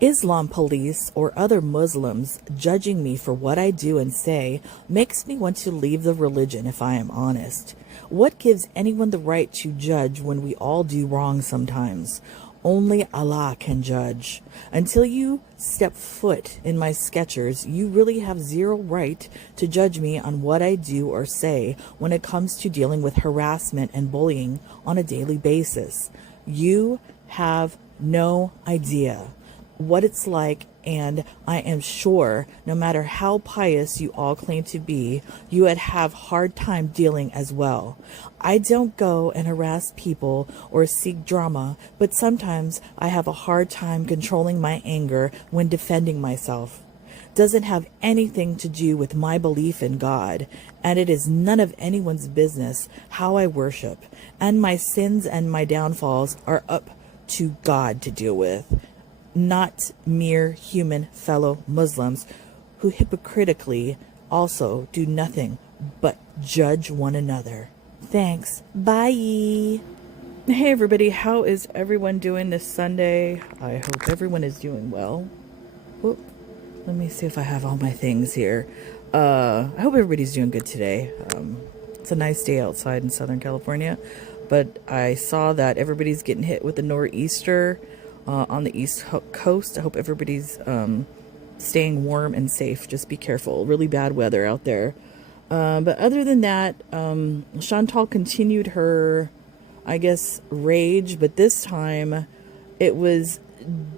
Islam police or other Muslims judging me for what I do and say makes me want to leave the religion if I am honest. What gives anyone the right to judge when we all do wrong sometimes? Only Allah can judge. Until you step foot in my Skechers, you really have zero right to judge me on what I do or say when it comes to dealing with harassment and bullying on a daily basis. You have no idea what it's like, and I am sure no matter how pious you all claim to be, you would have hard time dealing as well. I don't go and harass people or seek drama, but sometimes I have a hard time controlling my anger when defending myself. Doesn't have anything to do with my belief in God, and it is none of anyone's business how I worship, and my sins and my downfalls are up to God to deal with, not mere human fellow Muslims who hypocritically also do nothing but judge one another. Thanks. Bye. Hey everybody, how is everyone doing this Sunday? I hope everyone is doing well. Whoop. Let me see if I have all my things here. I hope everybody's doing good today. It's a nice day outside in Southern California, but I saw that everybody's getting hit with the nor'easter on the East Coast. I hope everybody's staying warm and safe. Just be careful. Really bad weather out there. But other than that, Chantal continued her, I guess, rage, but this time it was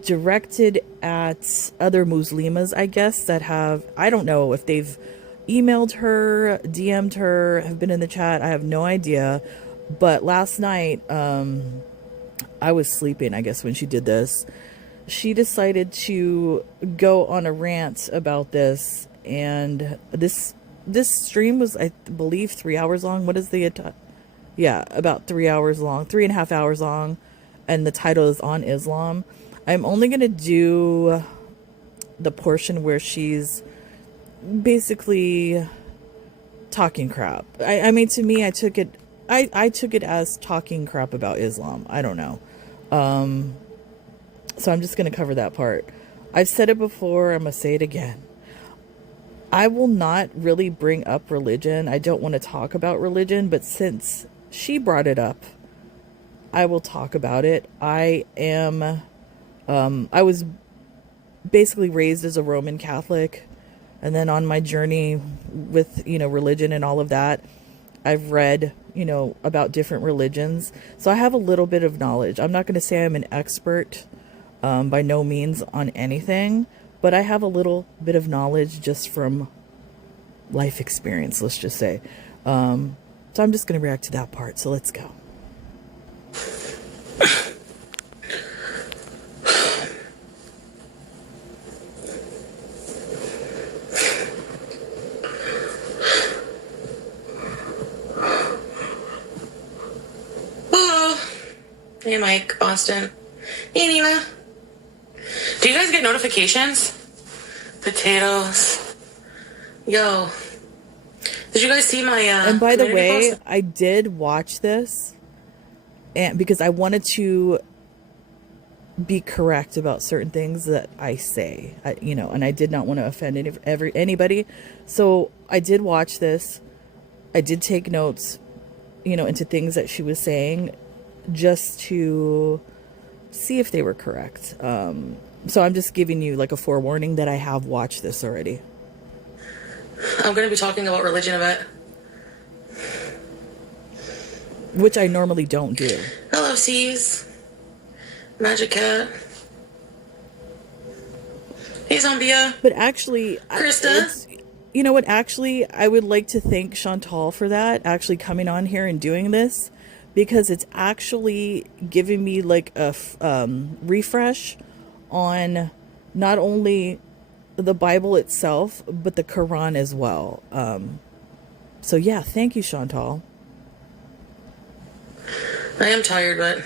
directed at other Muslimas, I guess, that have, I don't know if they've emailed her, DM'd her, have been in the chat. I have no idea. But last night, I was sleeping, I guess, when she did this. She decided to go on a rant about this, and this stream was, I believe, 3 hours long. What is the yeah, about 3 hours long, 3.5 hours long, and the title is on Islam. I'm only gonna do the portion where she's basically talking crap. I mean, to me, I took it as talking crap about Islam. I don't know. So I'm just going to cover that part. I've said it before. I'm going to say it again. I will not really bring up religion. I don't want to talk about religion, but since she brought it up, I will talk about it. I was basically raised as a Roman Catholic, and then on my journey with, religion and all of that, I've read, about different religions. So I have a little bit of knowledge. I'm not going to say I'm an expert, by no means, on anything, but I have a little bit of knowledge just from life experience, let's just say. So I'm just going to react to that part. So let's go. Hey Mike, Austin. Hey Nina. Do you guys get notifications? Potatoes. Yo. Did you guys see my and by the way, post? I did watch this, and because I wanted to be correct about certain things that I say, and I did not want to offend anybody. So I did watch this. I did take notes, into things that she was saying, just to see if they were correct. So I'm just giving you like a forewarning that I have watched this already. I'm going to be talking about religion a bit. Which I normally don't do. Hello, C's. Magic Cat. Hey, Zombia. But actually, Krista. You know what? Actually, I would like to thank Chantal for that, actually coming on here and doing this, because it's actually giving me like a refresh on not only the Bible itself, but the Quran as well. So yeah, thank you, Chantal. I am tired, but...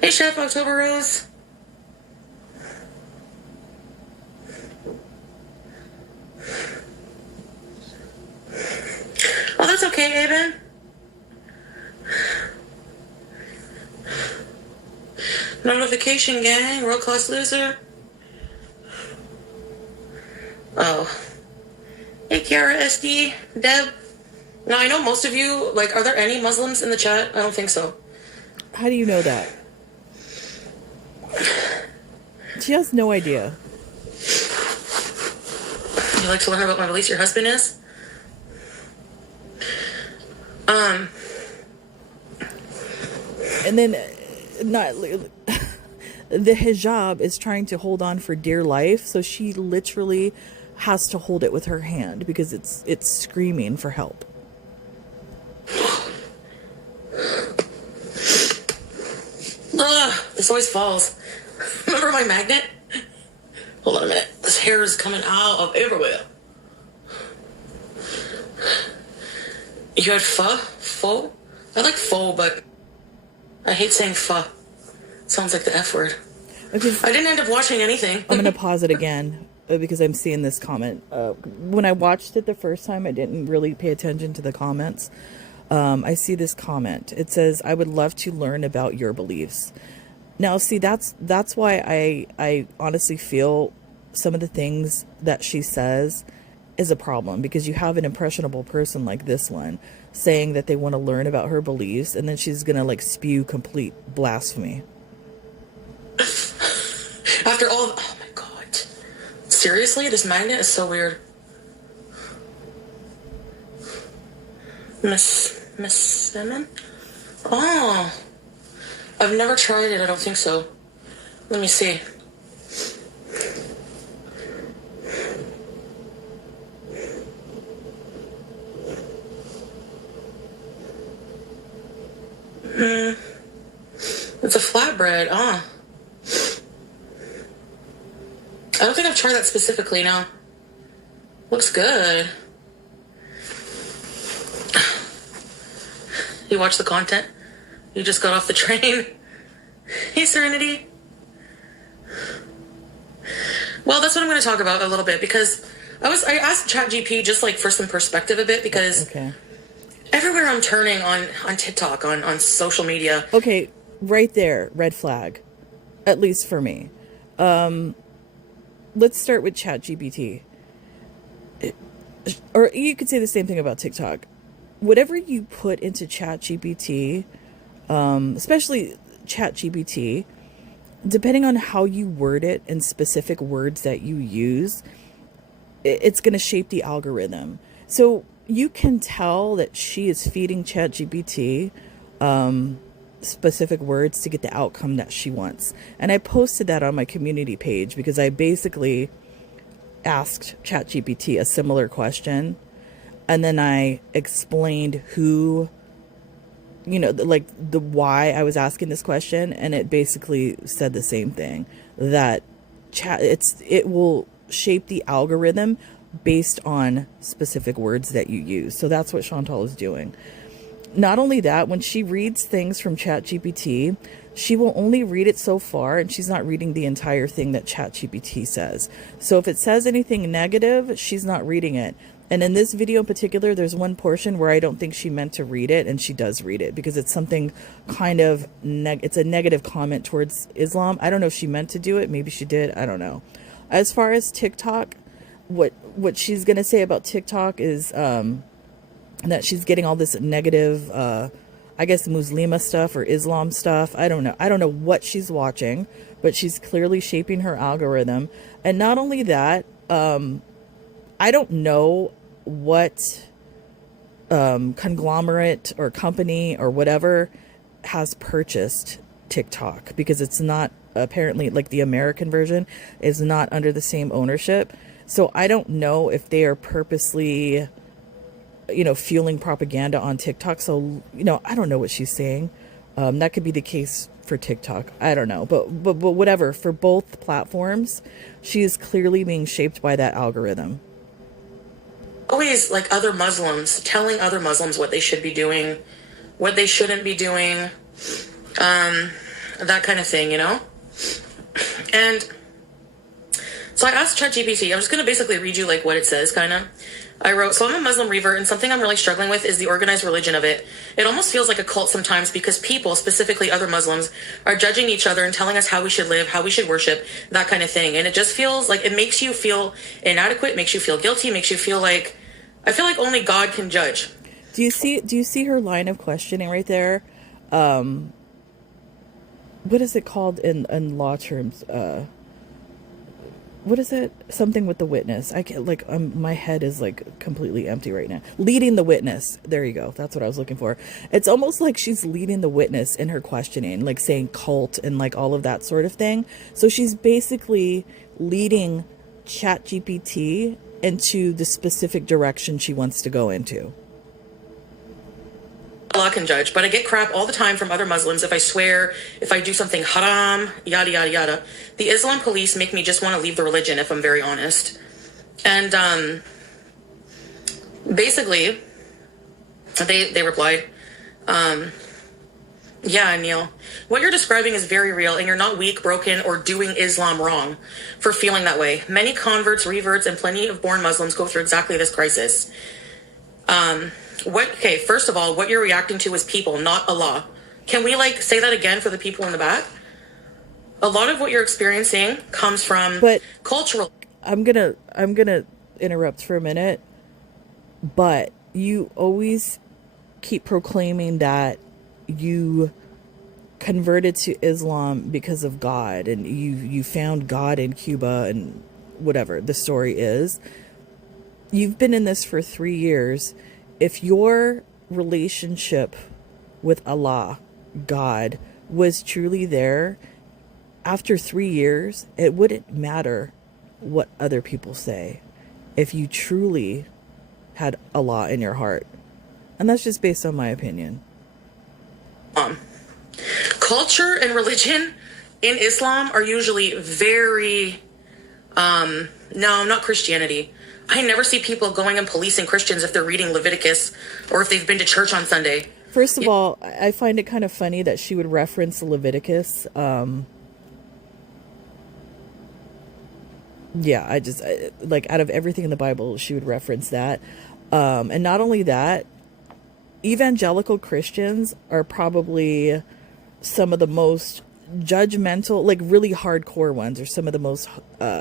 Hey, Chef October Rose. Oh, that's okay, Aben. Notification gang, world class loser. Oh. Hey, Kiara, SD, Deb. Now, I know most of you, like, are there any Muslims in the chat? I don't think so. How do you know that? She has no idea. Would you like to learn about my beliefs? Your husband is? And then, not the hijab is trying to hold on for dear life, so she literally has to hold it with her hand because it's screaming for help. This always falls. Remember my magnet? Hold on a minute. This hair is coming out of everywhere. You had pho? Pho? I like pho, but I hate saying pho. Sounds like the F word. Okay. I didn't end up watching anything. I'm going to pause it again because I'm seeing this comment. When I watched it the first time, I didn't really pay attention to the comments. I see this comment. It says, I would love to learn about your beliefs. Now, see, that's why I honestly feel some of the things that she says is a problem, because you have an impressionable person like this one saying that they want to learn about her beliefs, and then she's going to like spew complete blasphemy. After all of, oh my god. Seriously? This magnet is so weird. Miss Cinnamon? Oh. I've never tried it, I don't think so. Let me see. It's a flatbread, I don't think I've tried that specifically, no. Looks good. You watch the content? You just got off the train? Hey, Serenity. Well, that's what I'm going to talk about a little bit, because I asked Chatgpt just like for some perspective a bit, because everywhere I'm turning on TikTok, on social media. Okay, right there, red flag, at least for me. Let's start with Chatgpt. Or you could say the same thing about TikTok. Whatever you put into Chatgpt, especially Chatgpt, depending on how you word it and specific words that you use, it's going to shape the algorithm. So you can tell that she is feeding Chatgpt specific words to get the outcome that she wants. And I posted that on my community page because I basically asked Chatgpt a similar question, and then I explained who, like the why I was asking this question, and it basically said the same thing, that it will shape the algorithm based on specific words that you use. So that's what Chantal is doing. Not only that, when she reads things from Chatgpt, she will only read it so far, and she's not reading the entire thing that Chatgpt says. So if it says anything negative, she's not reading it. And in this video in particular, there's one portion where I don't think she meant to read it, and she does read it because it's something kind of it's a negative comment towards Islam. I don't know if she meant to do it. Maybe she did. I don't know. As far as TikTok, what she's going to say about TikTok is that she's getting all this negative, I guess, Muslima stuff or Islam stuff. I don't know. I don't know what she's watching, but she's clearly shaping her algorithm. And not only that, I don't know what conglomerate or company or whatever has purchased TikTok, because it's not, apparently, like the American version is not under the same ownership. So I don't know if they are purposely, fueling propaganda on TikTok. So, I don't know what she's saying. That could be the case for TikTok. I don't know. But whatever, for both platforms, she is clearly being shaped by that algorithm. Always like other Muslims, telling other Muslims what they should be doing, what they shouldn't be doing, that kind of thing, And So I asked Chatgpt, I'm just going to basically read you like what it says, kind of. I wrote, so I'm a Muslim revert, and something I'm really struggling with is the organized religion of it. It almost feels like a cult sometimes because people, specifically other Muslims, are judging each other and telling us how we should live, how we should worship, that kind of thing. And it just feels like it makes you feel inadequate, makes you feel guilty, makes you feel like, I feel like only God can judge. Do you see her line of questioning right there? What is it called in law terms? What is it? Something with the witness. I can't, like, my head is like completely empty right now. Leading the witness. There you go. That's what I was looking for. It's almost like she's leading the witness in her questioning, like saying cult and like all of that sort of thing. So she's basically leading ChatGPT into the specific direction she wants to go into. Allah can judge, but I get crap all the time from other Muslims if I swear, if I do something haram, yada, yada, yada. The Islam police make me just want to leave the religion, if I'm very honest. And basically, they replied, yeah, Neil, what you're describing is very real, and you're not weak, broken, or doing Islam wrong for feeling that way. Many converts, reverts, and plenty of born Muslims go through exactly this crisis. Okay, first of all, what you're reacting to is people, not Allah. Can we like say that again for the people in the back? A lot of what you're experiencing comes from cultural. I'm gonna interrupt for a minute, but you always keep proclaiming that you converted to Islam because of God, and you found God in Cuba and whatever the story is. You've been in this for 3 years. If your relationship with Allah, God, was truly there, after 3 years, it wouldn't matter what other people say if you truly had Allah in your heart. And that's just based on my opinion. Culture and religion in Islam are usually very, no, not Christianity. I never see people going and policing Christians if they're reading Leviticus or if they've been to church on Sunday. First of all, I find it kind of funny that she would reference Leviticus. Yeah, like out of everything in the Bible, she would reference that. And not only that, evangelical Christians are probably some of the most judgmental, like really hardcore ones, or some of the most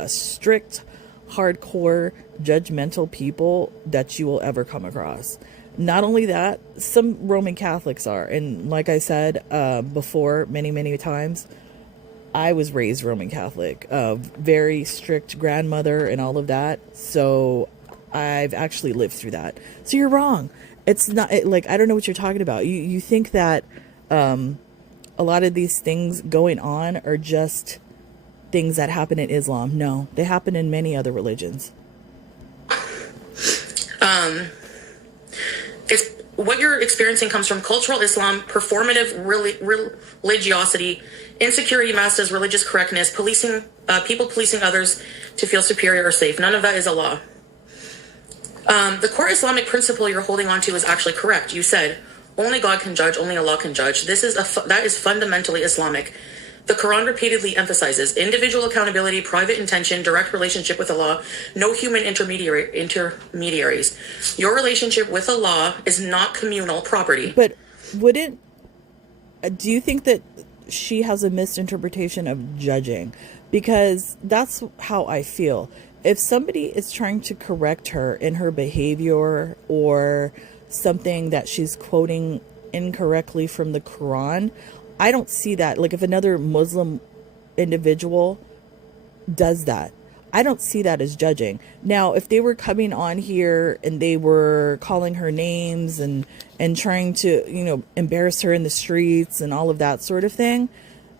strict, hardcore, judgmental people that you will ever come across. Not only that, some Roman Catholics are. And like I said before, many times, I was raised Roman Catholic, very strict grandmother and all of that. So I've actually lived through that. So you're wrong. It's not like, I don't know what you're talking about. You think that a lot of these things going on are just things that happen in Islam. No, they happen in many other religions. It's what you're experiencing comes from cultural Islam, performative religiosity, insecurity masked as religious correctness, policing people policing others to feel superior or safe. None of that is Allah. The core Islamic principle you're holding on to is actually correct. You said only God can judge, only Allah can judge. That is fundamentally Islamic. The Quran repeatedly emphasizes individual accountability, private intention, direct relationship with Allah, no human intermediaries. Your relationship with Allah is not communal property. But do you think that she has a misinterpretation of judging? Because that's how I feel. If somebody is trying to correct her in her behavior or something that she's quoting incorrectly from the Quran, I don't see that. Like if another Muslim individual does that, I don't see that as judging. Now, if they were coming on here and they were calling her names and trying to, embarrass her in the streets and all of that sort of thing,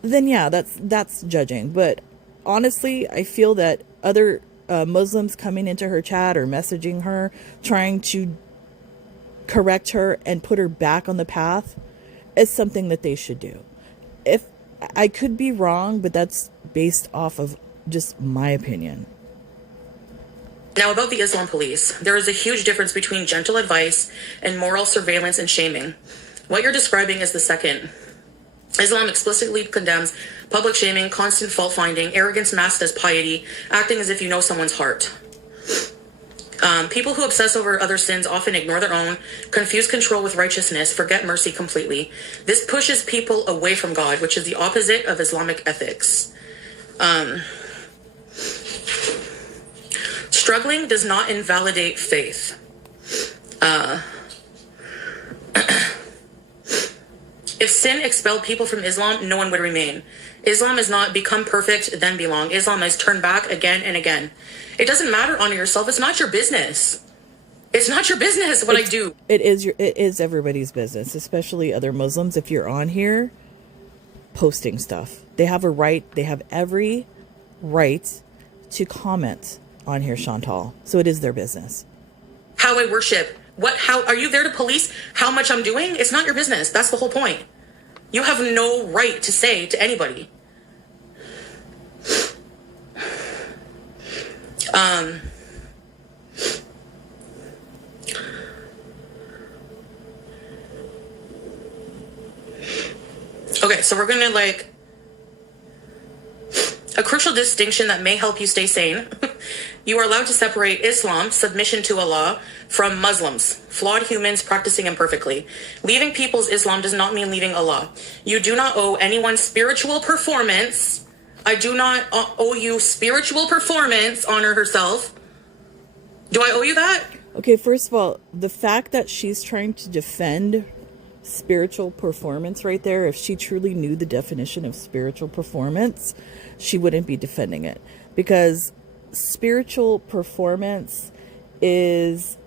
then yeah, that's judging. But honestly, I feel that other Muslims coming into her chat or messaging her, trying to correct her and put her back on the path, is something that they should do. If I could be wrong, but that's based off of just my opinion. Now about the Islam police, there is a huge difference between gentle advice and moral surveillance and shaming. What you're describing is the second. Islam explicitly condemns public shaming, constant fault-finding, arrogance masked as piety, acting as if you know someone's heart. People who obsess over other sins often ignore their own, confuse control with righteousness, forget mercy completely. This pushes people away from God, which is the opposite of Islamic ethics. Struggling does not invalidate faith. If sin expelled people from Islam, no one would remain. Islam is not become perfect, then belong. Islam is turn back again and again. It doesn't matter, honor yourself. It's not your business. It's not your business what I do. It is everybody's business, especially other Muslims. If you're on here posting stuff, they have a right. They have every right to comment on here, Chantal. So it is their business. How I worship. How are you there to police how much I'm doing? It's not your business. That's the whole point. You have no right to say to anybody. Okay, so we're gonna a crucial distinction that may help you stay sane. You are allowed to separate Islam, submission to Allah, from Muslims, flawed humans practicing imperfectly. Leaving people's Islam does not mean leaving Allah. You do not owe anyone spiritual performance. I do not owe you spiritual performance, honor herself. Do I owe you that? Okay, first of all, the fact that she's trying to defend spiritual performance right there, if she truly knew the definition of spiritual performance, she wouldn't be defending it, because spiritual performance is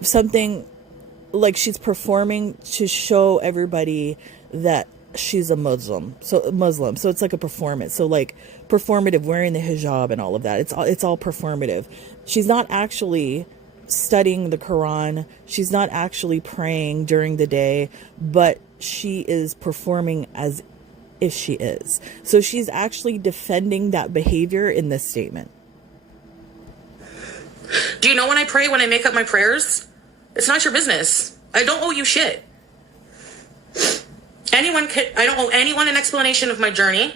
something like she's performing to show everybody that she's a Muslim. So it's like a performance. So like performative, wearing the hijab and all of that. It's all performative. She's not actually studying the Quran. She's not actually praying during the day, but she is performing as if she is. So she's actually defending that behavior in this statement. Do you know when I pray, when I make up my prayers? It's not your business. I don't owe you shit. I don't owe anyone an explanation of my journey,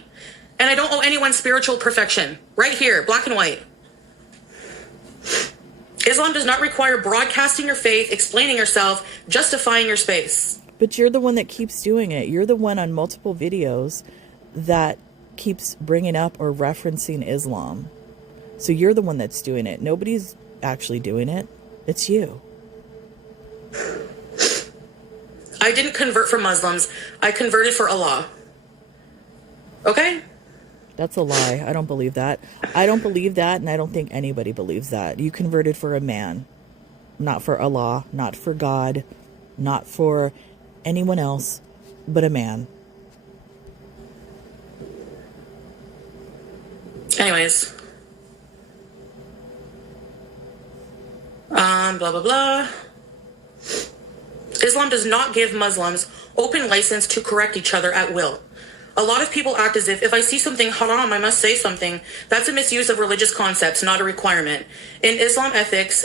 and I don't owe anyone spiritual perfection. Right here, black and white. Islam does not require broadcasting your faith, explaining yourself, justifying your space. But you're the one that keeps doing it. You're the one on multiple videos that keeps bringing up or referencing Islam. So you're the one that's doing it. Nobody's actually doing it. It's you. I didn't convert for Muslims. I converted for Allah. Okay? That's a lie. I don't believe that. I don't believe that, and I don't think anybody believes that. You converted for a man, not for Allah, not for God, not for anyone else, but a man. Anyways. Blah, blah, blah. Islam does not give Muslims open license to correct each other at will. A lot of people act as if I see something haram, I must say something. That's a misuse of religious concepts, not a requirement. In Islam ethics,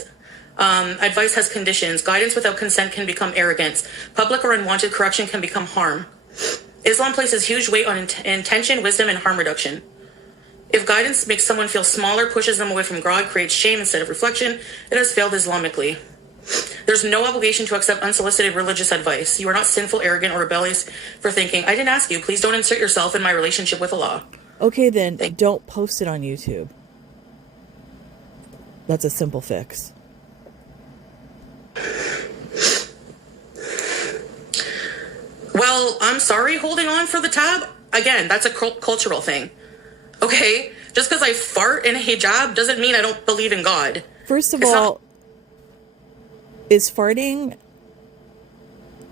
advice has conditions. Guidance without consent can become arrogance. Public or unwanted correction can become harm. Islam places huge weight on intention, wisdom, and harm reduction. If guidance makes someone feel smaller, pushes them away from God, creates shame instead of reflection, it has failed Islamically. There's no obligation to accept unsolicited religious advice. You are not sinful, arrogant, or rebellious for thinking, I didn't ask you. Please don't insert yourself in my relationship with Allah. Okay, then don't post it on YouTube. That's a simple fix. Well, I'm sorry, holding on for the tab. Again, that's a cultural thing. Okay? Just because I fart in a hijab doesn't mean I don't believe in God. First of all, is farting,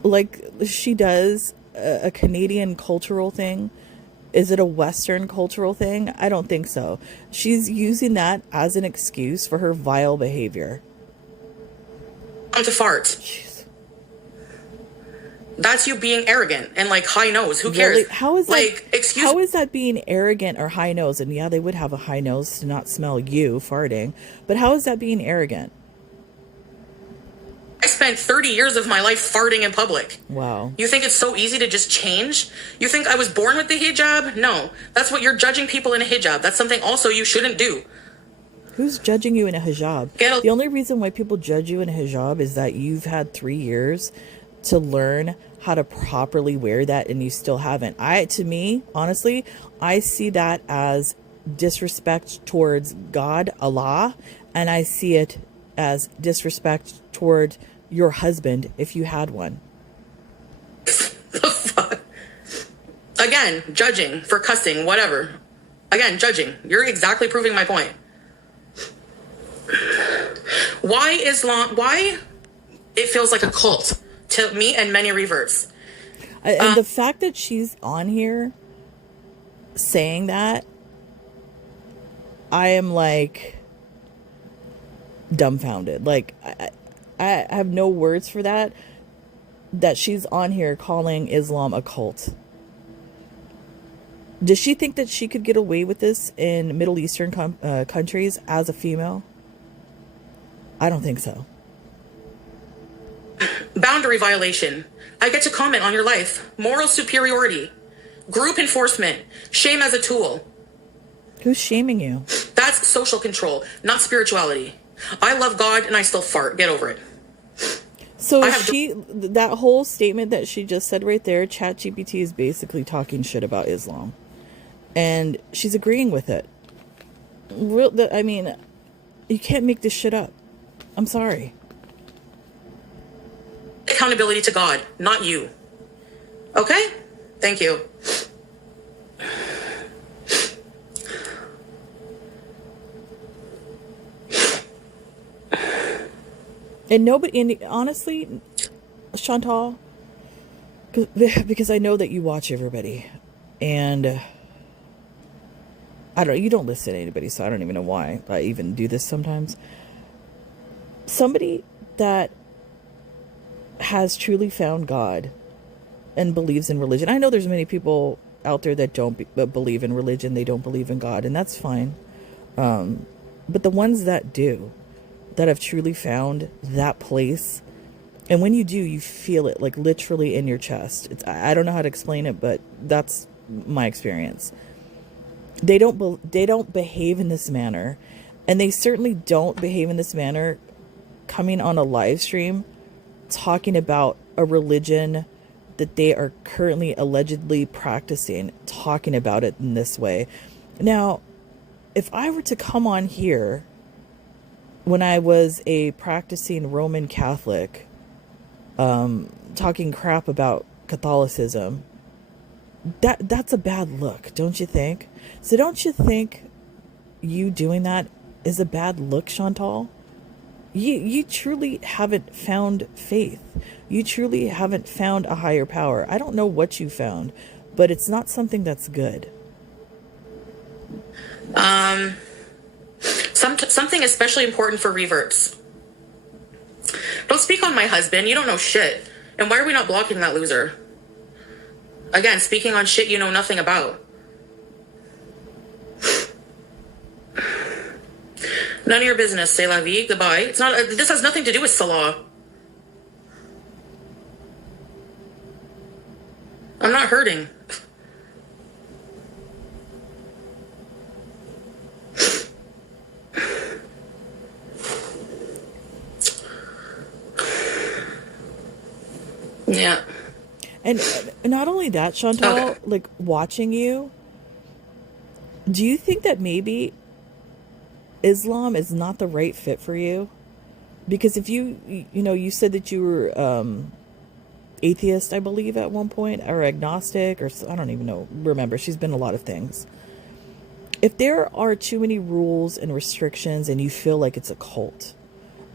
like she does, a Canadian cultural thing? Is it a Western cultural thing? I don't think so. She's using that as an excuse for her vile behavior. To fart. Jeez. That's you being arrogant and like high nose. Who cares? Really? How is that? Like, how is that being arrogant or high nose? And yeah, they would have a high nose to not smell you farting. But how is that being arrogant? I spent 30 years of my life farting in public. Wow. You think it's so easy to just change? You think I was born with the hijab? No. That's what you're judging people in a hijab. That's something also you shouldn't do. Who's judging you in a hijab? The only reason why people judge you in a hijab is that you've had 3 years to learn how to properly wear that and you still haven't. To me, honestly, I see that as disrespect towards God, Allah, and I see it as disrespect toward your husband if you had one. The fuck? Again, judging for cussing, whatever. Again, judging. You're exactly proving my point. Why it feels like a cult to me and many reverts. And the fact that she's on here saying that, I am like dumbfounded. Like I have no words for that she's on here calling Islam a cult. Does she think that she could get away with this in Middle Eastern countries as a female? I don't think so. Boundary violation. I get to comment on your life. Moral superiority. Group enforcement. Shame as a tool. Who's shaming you? That's social control, not spirituality. I love God and I still fart. Get over it. So that whole statement that she just said right there, Chatgpt is basically talking shit about Islam. And she's agreeing with it. I mean, you can't make this shit up. I'm sorry. Accountability to God, not you. Okay? Thank you. And nobody, and honestly, Chantal, because I know that you watch everybody, and you don't listen to anybody, so I don't even know why I even do this sometimes. Somebody that has truly found God and believes in religion. I know there's many people out there that don't believe in religion. They don't believe in God, and that's fine. But the ones that do, that have truly found that place, and when you do, you feel it like literally in your chest. I don't know how to explain it, but that's my experience. They don't behave in this manner, and they certainly don't behave in this manner coming on a live stream talking about a religion that they are currently allegedly practicing, talking about it in this way. Now, if I were to come on here when I was a practicing Roman Catholic, talking crap about Catholicism, that's a bad look, don't you think? So don't you think you doing that is a bad look, Chantal? You truly haven't found faith. You truly haven't found a higher power. I don't know what you found, but it's not something that's good. Something especially important for reverts. Don't speak on my husband. You don't know shit. And why are we not blocking that loser? Again, speaking on shit you know nothing about. None of your business. C'est la vie. Goodbye. It's not. This has nothing to do with Salah. I'm not hurting. Yeah. And not only that, Chantal, Okay. like watching you, do you think that maybe Islam is not the right fit for you? Because if you said that you were atheist, I believe, at one point, or agnostic, or I don't even know. Remember, she's been a lot of things. If there are too many rules and restrictions and you feel like it's a cult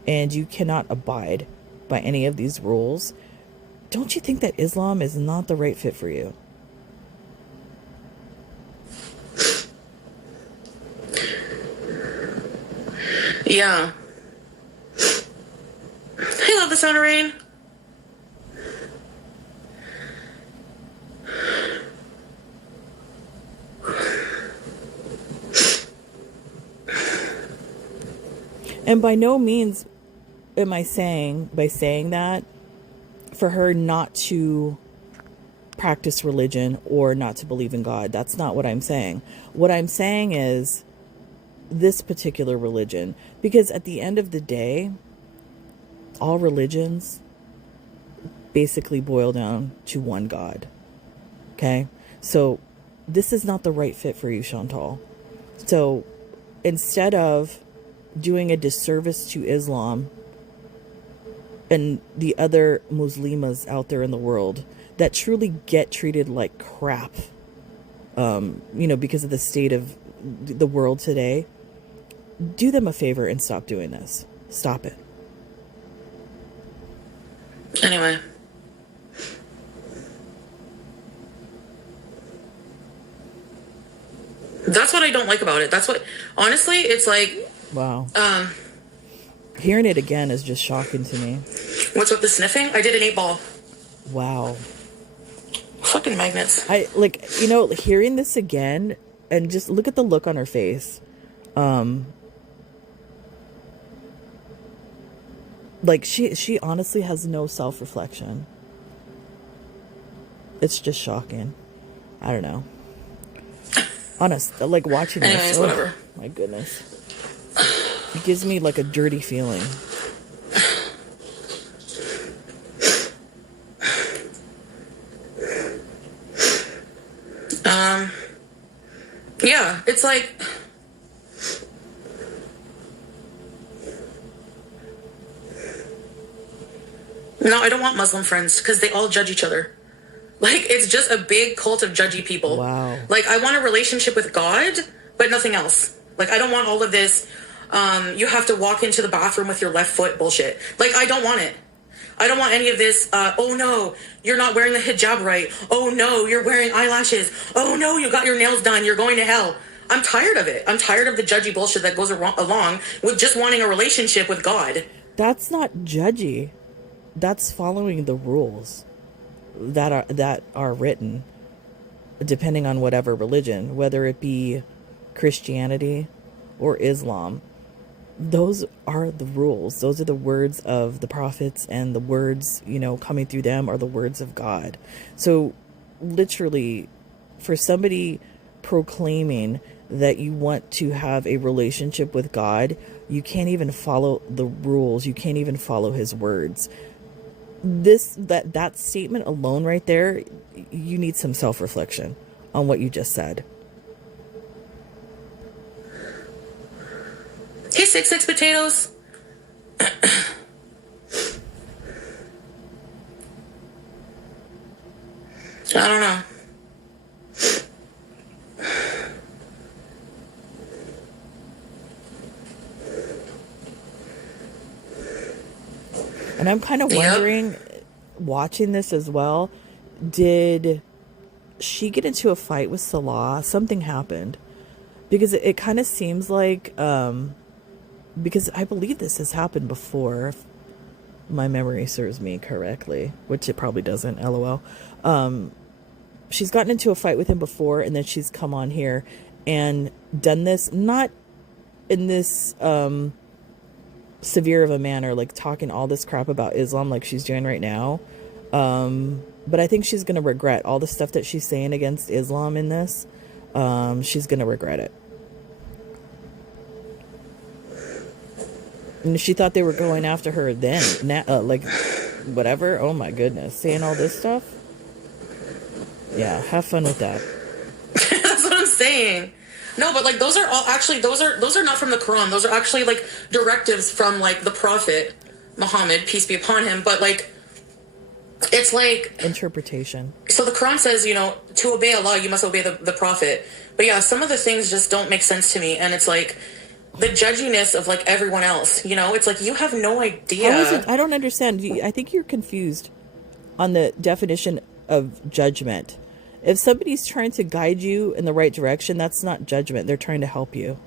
and you cannot abide by any of these rules, don't you think that Islam is not the right fit for you? Yeah. I love the sound of rain. And by no means am I saying by saying that for her not to practice religion or not to believe in God? That's not what I'm saying. What I'm saying is this particular religion, because at the end of the day, all religions basically boil down to one God. Okay? So this is not the right fit for you, Chantal. So instead of doing a disservice to Islam and the other Muslimas out there in the world that truly get treated like crap, because of the state of the world today, do them a favor and stop doing this. Stop it. Anyway. That's what I don't like about it. That's what, honestly, it's like... Wow. Hearing it again is just shocking to me. What's with the sniffing? I did an 8-ball. Wow. Fucking magnets. Hearing this again, and just look at the look on her face. She honestly has no self-reflection. It's just shocking. I don't know. Honest, like watching this. Anyways, whatever. My goodness. It gives me like a dirty feeling. Yeah, it's like... No, I don't want Muslim friends because they all judge each other. Like, it's just a big cult of judgy people. Wow. Like, I want a relationship with God, but nothing else. Like, I don't want all of this, you have to walk into the bathroom with your left foot bullshit. Like, I don't want it. I don't want any of this, oh no, you're not wearing the hijab right. Oh no, you're wearing eyelashes. Oh no, you got your nails done. You're going to hell. I'm tired of it. I'm tired of the judgy bullshit that goes along with just wanting a relationship with God. That's not judgy. That's following the rules that are written, depending on whatever religion, whether it be Christianity or Islam. Those are the rules. Those are the words of the prophets, and the words, coming through them are the words of God. So literally, for somebody proclaiming that you want to have a relationship with God, you can't even follow the rules. You can't even follow his words. That statement alone right there, you need some self-reflection on what you just said. Hey, 6 potatoes. I don't know. And I'm kind of wondering, watching this as well, did she get into a fight with Salah? Something happened. Because it kind of seems like, because I believe this has happened before, if my memory serves me correctly, which it probably doesn't, LOL. She's gotten into a fight with him before, and then she's come on here and done this, not in this severe of a manner, like talking all this crap about Islam like she's doing right now. But I think she's going to regret all the stuff that she's saying against Islam in this. She's going to regret it. And she thought they were going after her then, whatever. Oh my goodness, saying all this stuff. Yeah, have fun with that. That's what I'm saying. No, but like those are all actually those are not from the Quran. Those are actually like directives from like the Prophet Muhammad, peace be upon him. But like, it's like interpretation. So the Quran says, to obey Allah, you must obey the Prophet. But yeah, some of the things just don't make sense to me, and it's like the judginess of like everyone else. It's like you have no idea. I don't understand. I think you're confused on the definition of judgment. If somebody's trying to guide you in the right direction, that's not judgment. They're trying to help you.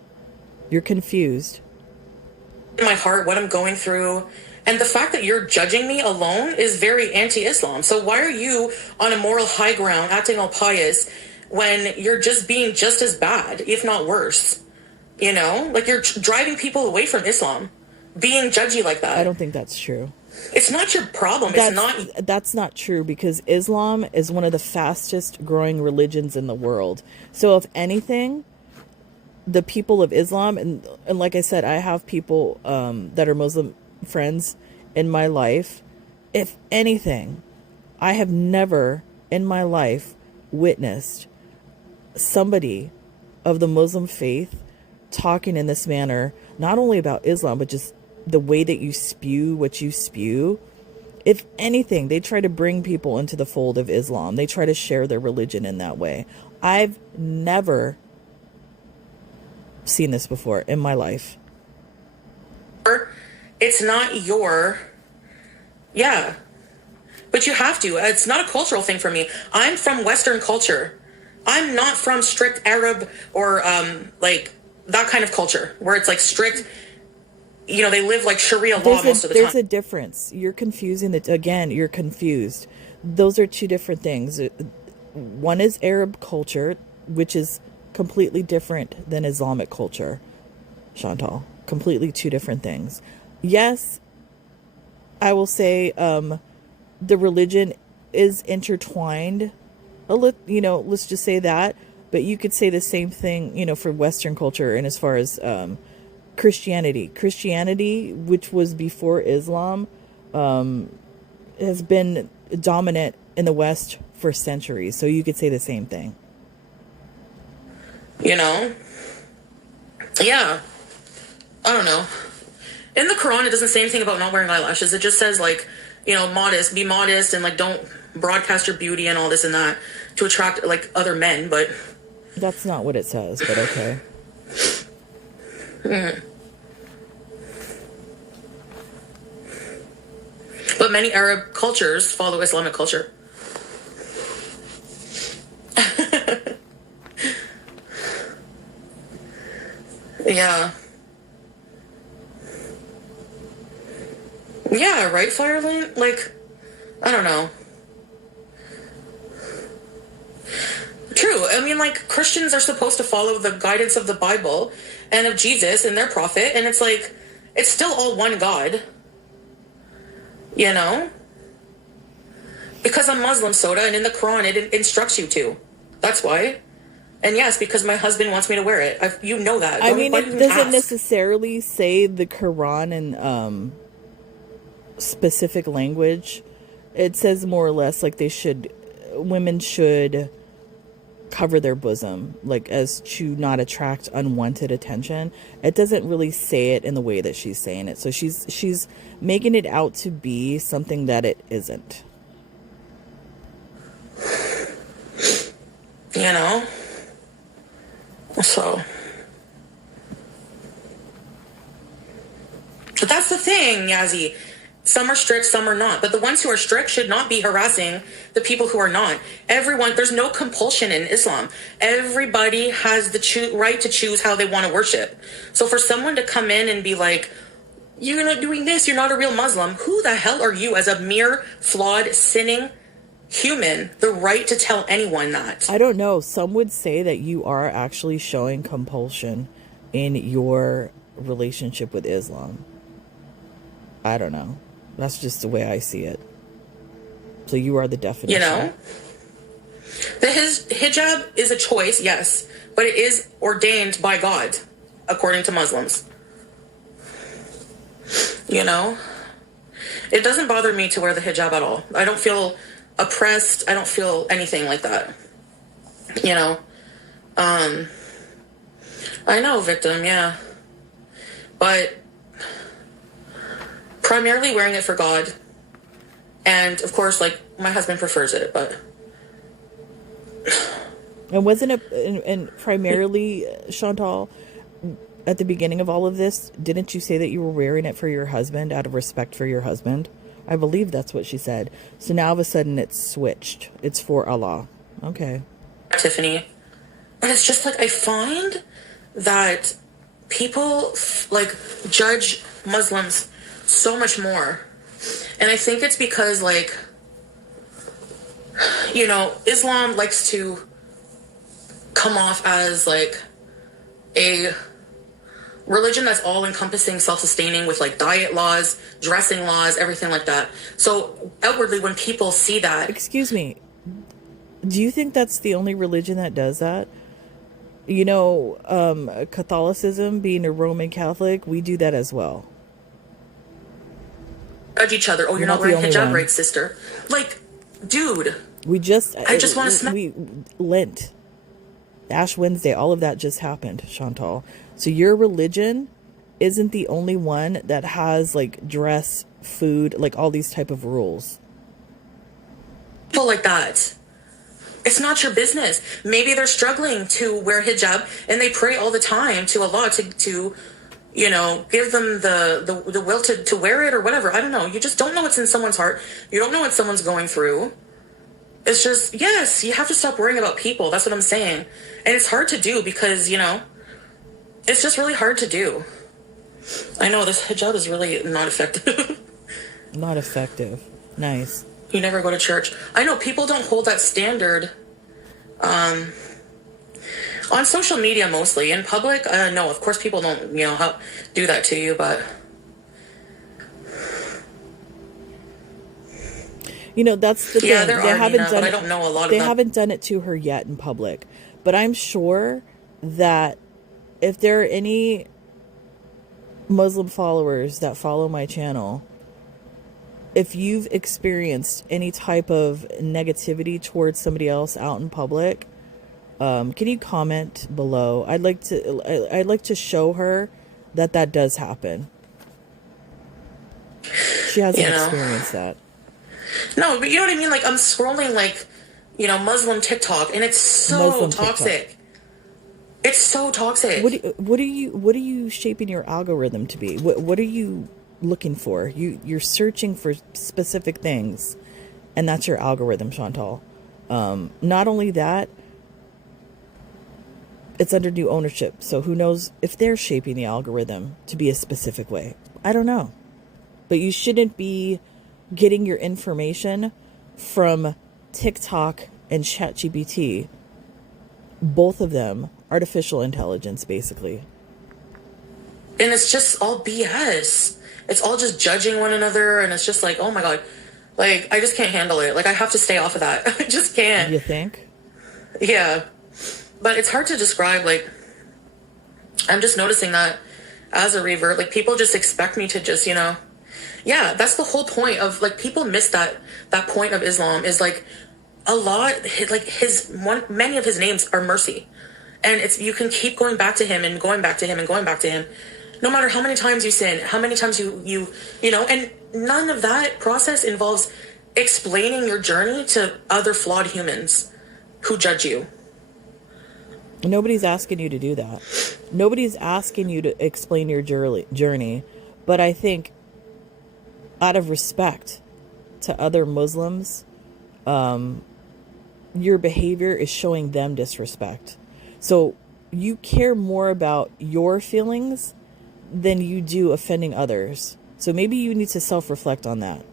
You're confused. In my heart, what I'm going through, and the fact that you're judging me alone is very anti-Islam. So why are you on a moral high ground acting all pious when you're just being just as bad, if not worse? Like you're driving people away from Islam. being judgy like that. I don't think that's true. It's not your problem. That's not true, because Islam is one of the fastest growing religions in the world. So if anything, the people of Islam, and like I said, I have people that are Muslim friends in my life. If anything, I have never in my life witnessed somebody of the Muslim faith talking in this manner, not only about Islam, but just the way that you spew what you spew. If anything, they try to bring people into the fold of Islam. They try to share their religion in that way. I've never seen this before in my life. It's not your, yeah. But you have to. It's not a cultural thing for me. I'm from Western culture. I'm not from strict Arab or like that kind of culture where it's like strict. You know, they live like Sharia law most of the time. There's a difference. You're confusing it. Again, you're confused. Those are two different things. One is Arab culture, which is completely different than Islamic culture, Chantal. Completely two different things. Yes, I will say the religion is intertwined. Let's just say that. But you could say the same thing, for Western culture and as far as Christianity, which was before Islam, has been dominant in the West for centuries. So you could say the same thing. Yeah. I don't know. In the Quran, it doesn't say anything about not wearing eyelashes. It just says, like, modest, be modest, and, like, don't broadcast your beauty and all this and that to attract, like, other men, but... That's not what it says, but okay. But many Arab cultures follow Islamic culture. Yeah. Yeah, right, Firelane? Like, I don't know. True. I mean, like, Christians are supposed to follow the guidance of the Bible and of Jesus and their prophet, and it's like, it's still all one God. Because I'm Muslim, Soda, and in the Quran it instructs you to. That's why. And yes, because my husband wants me to wear it. You know that. I mean, it doesn't necessarily say the Quran in specific language. It says more or less like women should cover their bosom, like as to not attract unwanted attention. It doesn't really say it in the way that she's saying it. So she's making it out to be something that it isn't. So. But that's the thing, Yazzie. Some are strict, some are not. But the ones who are strict should not be harassing the people who are not. There's no compulsion in Islam. Everybody has the right to choose how they want to worship. So for someone to come in and be like, you're not doing this, you're not a real Muslim, who the hell are you as a mere, flawed, sinning human, the right to tell anyone that? I don't know. Some would say that you are actually showing compulsion in your relationship with Islam. I don't know. That's just the way I see it. So you are the definition. The hijab is a choice, yes, but it is ordained by God, according to Muslims. It doesn't bother me to wear the hijab at all. I don't feel oppressed. I don't feel anything like that. I know, victim, yeah. But primarily wearing it for God. And, of course, like, my husband prefers it, but... And wasn't it, and primarily, Chantal, at the beginning of all of this, didn't you say that you were wearing it for your husband out of respect for your husband? I believe that's what she said. So now all of a sudden it's switched. It's for Allah. Okay. Tiffany. But it's just like, I find that people, like, judge Muslims so much more. And I think it's because, like, Islam likes to come off as, like, a religion that's all encompassing, self-sustaining, with like diet laws, dressing laws, everything like that. So outwardly, when people see that, Excuse me. Do you think that's the only religion that does that? You know, Catholicism, being a Roman Catholic, we do that as well. judge each other. Oh, We're you're not not the wearing only hijab one. right, sister? Like, dude, We just, I just want to smack. we, Lent, Ash Wednesday, all of that just happened, Chantal. So your religion isn't the only one that has like dress, food, like all these type of rules. People like that. It's not your business. Maybe they're struggling to wear hijab and they pray all the time to Allah to you know, give them the will to wear it or whatever. I don't know. You just don't know what's in someone's heart. You don't know what someone's going through. It's just, yes, you have to stop worrying about people. That's what I'm saying. And it's hard to do because, you know, it's just really hard to do. I know this hijab is really not effective. Not effective. Nice. You never go to church. I know people don't hold that standard on social media mostly. In public, no, of course people don't, you know, do that to you, but... You know, that's the thing. Yeah, there They are, haven't Nina, done but I it. don't know a lot They of them. haven't done it to her yet in public. But I'm sure that if there are any Muslim followers that follow my channel, if you've experienced any type of negativity towards somebody else out in public, can you comment below? I'd like to show her that that does happen. She hasn't You know. experienced that. No, but you know what I mean? Like, I'm scrolling, like, you know, Muslim TikTok, and it's so Muslim toxic. TikTok. It's so toxic. What are you shaping your algorithm to be? What are you looking for? You're searching for specific things, and that's your algorithm, Chantal. Not only that, it's under new ownership, so who knows if they're shaping the algorithm to be a specific way. I don't know. But you shouldn't be getting your information from TikTok and Chatgpt. Both of them, artificial intelligence, basically. And it's just all BS. It's all just judging one another, and it's just like, oh my God. Like, I just can't handle it. Like, I have to stay off of that. I just can't. You think? Yeah. But it's hard to describe. Like, I'm just noticing that as a revert, like, people just expect me to just, you know, yeah, that's the whole point of, like, people miss that point of Islam is, like, a lot, like, many of his names are mercy. And it's, you can keep going back to him and going back to him and going back to him, no matter how many times you sin, how many times you know, and none of that process involves explaining your journey to other flawed humans who judge you. Nobody's asking you to do that. Nobody's asking you to explain your journey. But I think out of respect to other Muslims, your behavior is showing them disrespect. So you care more about your feelings than you do offending others. So maybe you need to self-reflect on that.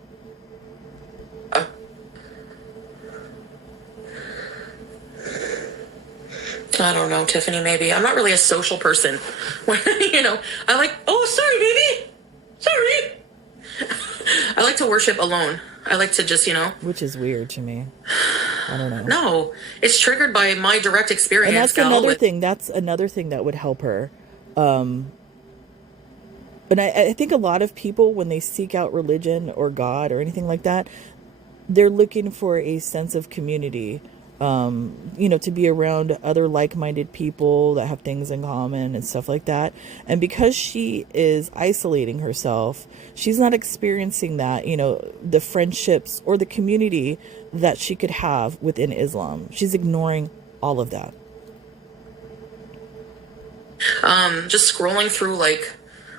I don't know, Tiffany, maybe. I'm not really a social person. You know, I like, oh, sorry, baby. Sorry. I like to worship alone. I like to just, you know. Which is weird to me. I don't know. No, it's triggered by my direct experience. And that's another thing. That's another thing that would help her. And I think a lot of people, when they seek out religion or God or anything like that, they're looking for a sense of community. You know, to be around other like-minded people that have things in common and stuff like that. And because she is isolating herself, she's not experiencing that, you know, the friendships or the community that she could have within Islam. She's ignoring all of that. Just scrolling through, like,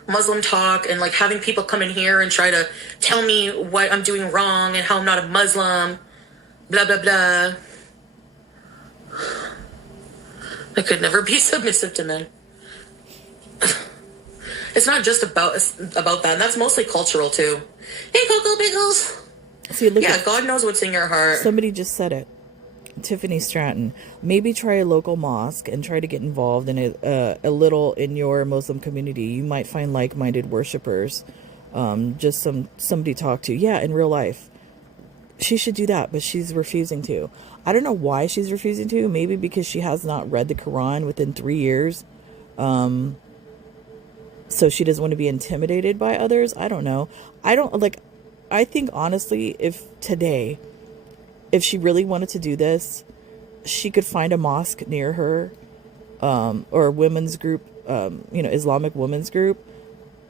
Muslim talk and, like, having people come in here and try to tell me what I'm doing wrong and how I'm not a Muslim, blah, blah, blah. I could never be submissive to men. It's not just about that. That's mostly cultural too. Hey, Cocoa Pickles. See, look yeah, God knows what's in your heart. Somebody just said it. Tiffany Stratton, maybe try a local mosque and try to get involved in a little in your Muslim community. You might find like-minded worshipers, just somebody to talk to. Yeah, in real life. She should do that, but she's refusing to. I don't know why she's refusing to. Maybe because she has not read the Quran within 3 years. So she doesn't want to be intimidated by others. I don't know. I think honestly, if she really wanted to do this, she could find a mosque near her, or a women's group, Islamic women's group,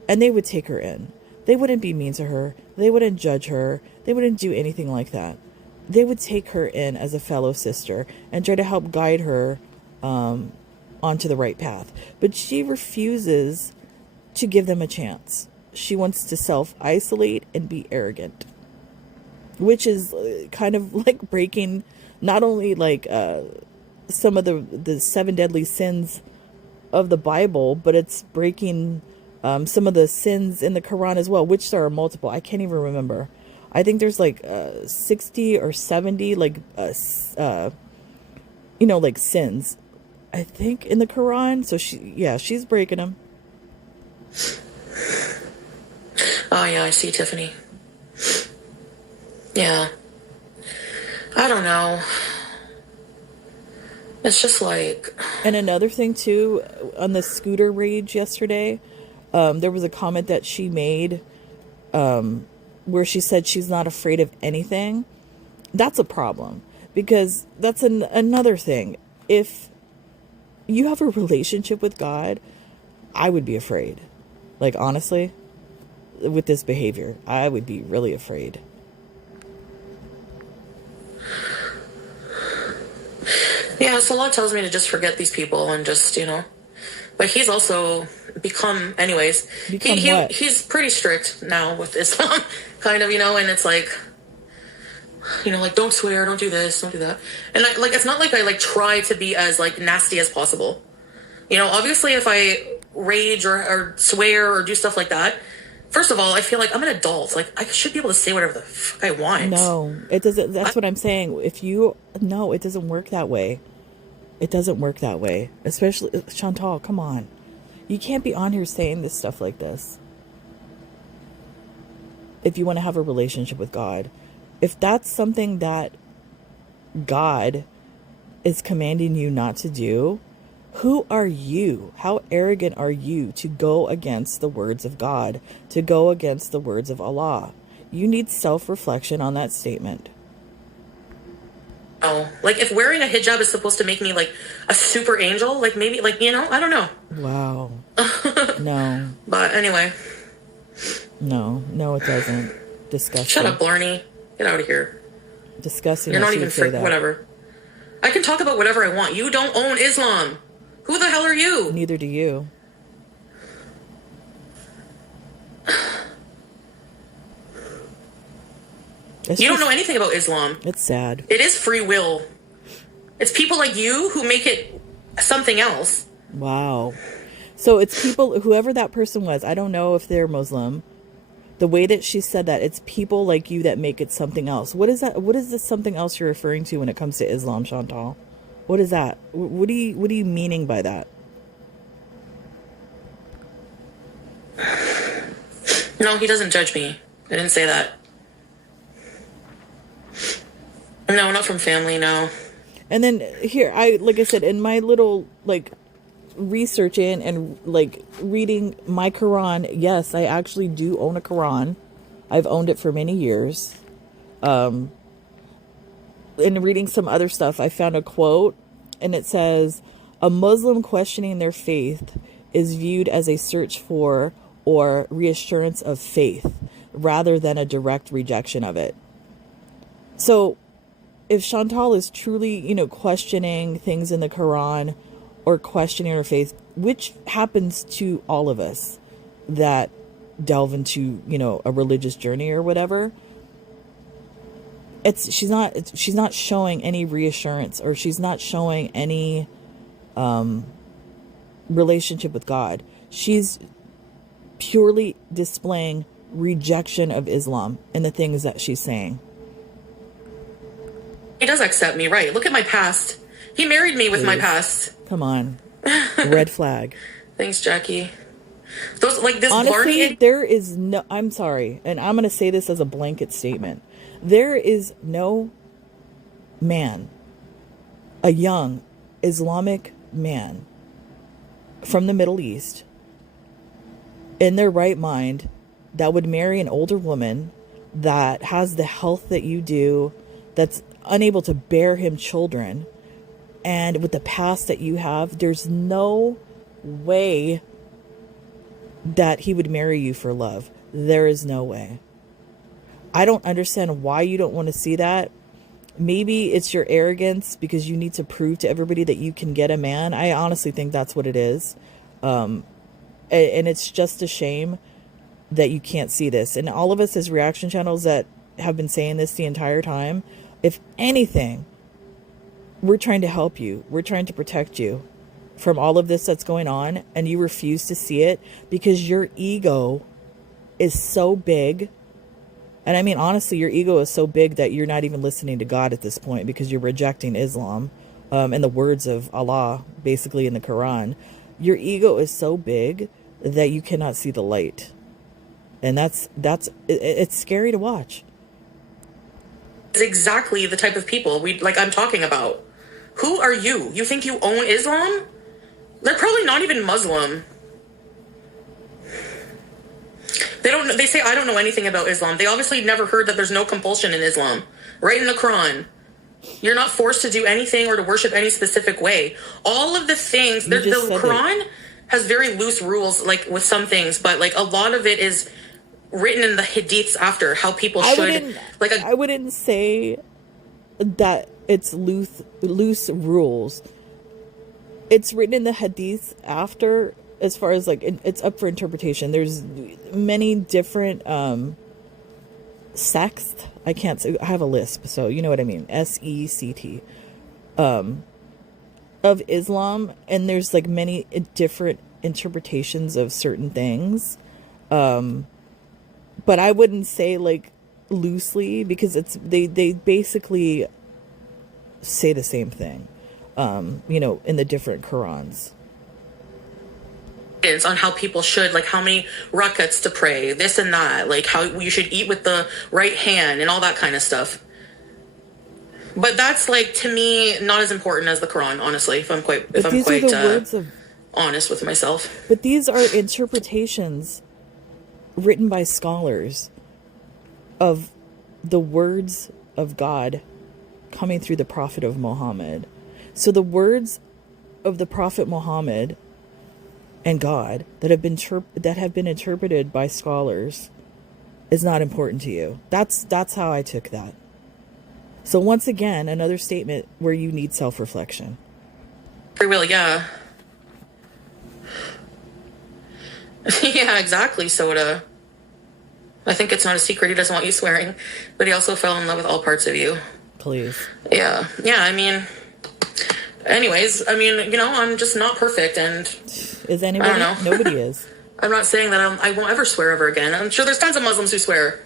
and they would take her in. They wouldn't be mean to her. They wouldn't judge her. They wouldn't do anything like that. They would take her in as a fellow sister and try to help guide her onto the right path. But she refuses to give them a chance. She wants to self-isolate and be arrogant, which is kind of like breaking not only like some of the 7 deadly sins of the Bible, but it's breaking some of the sins in the Quran as well, which there are multiple. I can't even remember. I think there's like 60 or 70 like like sins, I think, in the Quran. So she's breaking them. Oh yeah, I see, Tiffany. Yeah. I don't know. It's just like... And another thing too, on the scooter rage yesterday, there was a comment that she made where she said she's not afraid of anything. That's a problem, because that's another thing. If you have a relationship with God, I would be afraid. Like, honestly, with this behavior, I would be really afraid. Yeah, so Allah tells me to just forget these people and just, But he's also become, anyways, what? He's pretty strict now with Islam, kind of, and it's like, like, don't swear, don't do this, don't do that. And it's not like I try to be as nasty as possible. Obviously if I rage or swear or do stuff like that, first of all, I feel like I'm an adult. Like, I should be able to say whatever the fuck I want. No, it doesn't. That's what I'm saying. No, it doesn't work that way. It doesn't work that way. Especially, Chantal, come on. You can't be on here saying this stuff like this. If you want to have a relationship with God. If that's something that God is commanding you not to do, who are you? How arrogant are you to go against the words of God, to go against the words of Allah? You need self-reflection on that statement. Oh, if wearing a hijab is supposed to make me a super angel, maybe, I don't know. Wow. No. But anyway. No, it doesn't. Disgusting. Shut up, Blarney. Get out of here. Disgusting. You're not even whatever. I can talk about whatever I want. You don't own Islam. Who the hell are you? Neither do you. You don't know anything about Islam. It's sad. It is free will. It's people like you who make it something else. Wow. So it's people, whoever that person was, I don't know if they're Muslim. The way that she said that, it's people like you that make it something else. What is that? What is this something else you're referring to when it comes to Islam, Chantal? What is that? What are you meaning by that? No, he doesn't judge me. I didn't say that. No, not from family, no. And then here, like I said, in my little researching and reading my Quran, yes, I actually do own a Quran. I've owned it for many years. In reading some other stuff, I found a quote, and it says, "A Muslim questioning their faith is viewed as a search for or reassurance of faith rather than a direct rejection of it." So if Chantal is truly, questioning things in the Quran or questioning her faith, which happens to all of us that delve into, a religious journey or whatever, she's not showing any reassurance, or she's not showing any relationship with God. She's purely displaying rejection of Islam and the things that she's saying. He does accept me, right? Look at my past. He married me with my Please. past. Come on. Red flag. Thanks, Jackie. Those, like, this Honestly, Barney... there is no, I'm sorry, and I'm going to say this as a blanket statement. There is no man, a young Islamic man from the Middle East, in their right mind, that would marry an older woman that has the health that you do, that's unable to bear him children, and with the past that you have, there's no way that he would marry you for love. There is no way. I don't understand why you don't want to see that. Maybe it's your arrogance because you need to prove to everybody that you can get a man. I honestly think that's what it is. And it's just a shame that you can't see this. And all of us as reaction channels that have been saying this the entire time, if anything, we're trying to help you. We're trying to protect you from all of this that's going on, and you refuse to see it because your ego is so big. And I mean, honestly, your ego is so big that you're not even listening to God at this point because you're rejecting Islam and the words of Allah, basically in the Quran. Your ego is so big that you cannot see the light. And it's scary to watch. Is exactly the type of people I'm talking about. Who are you? You think you own Islam? They're probably not even Muslim. They say, I don't know anything about Islam. They obviously never heard that there's no compulsion in Islam. Right in the Quran. You're not forced to do anything or to worship any specific way. All of the things, the Quran has very loose rules, like with some things, but like a lot of it is written in the hadiths after how people should. I wouldn't say that it's loose rules. It's written in the hadiths after, as far as like it's up for interpretation. There's many different sects. I can't say, I have a lisp, so you know what I mean. SECT of Islam, and there's like many different interpretations of certain things. But I wouldn't say like loosely because they basically say the same thing. In the different Qurans. On how people should, like how many rakats to pray, this and that, like how you should eat with the right hand and all that kind of stuff. But that's like, to me, not as important as the Quran, honestly, if I'm quite honest with myself. But these are interpretations written by scholars of the words of God coming through the Prophet of Muhammad. So the words of the Prophet Muhammad and God that have been interpreted by scholars is not important to you. That's how I took that. So once again, another statement where you need self-reflection. Free will, yeah. Yeah, exactly, Soda. I think it's not a secret he doesn't want you swearing, but he also fell in love with all parts of you. Please. Yeah, I mean... Anyways, I mean, I'm just not perfect, and... Is anybody? I don't know. Nobody is. I'm not saying that I won't ever swear ever again. I'm sure there's tons of Muslims who swear,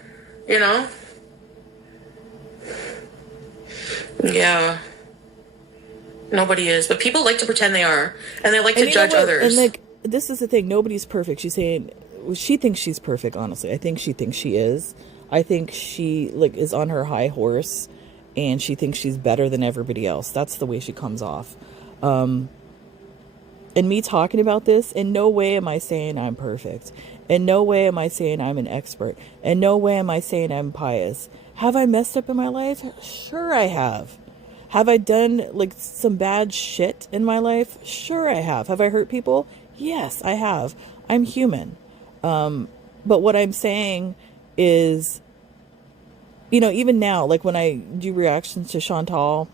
Yeah. Nobody is, but people like to pretend they are, and they like to judge others. And this is the thing, nobody's perfect. She's saying, she thinks she's perfect, honestly. I think she thinks she is. I think she, is on her high horse, and she thinks she's better than everybody else. That's the way she comes off. And me talking about this, in no way am I saying I'm perfect. In no way am I saying I'm an expert. In no way am I saying I'm pious. Have I messed up in my life? Sure I have. Have I done some bad shit in my life? Sure I have. Have I hurt people? Yes, I have. I'm human. But what I'm saying is, even now, when I do reactions to Chantal,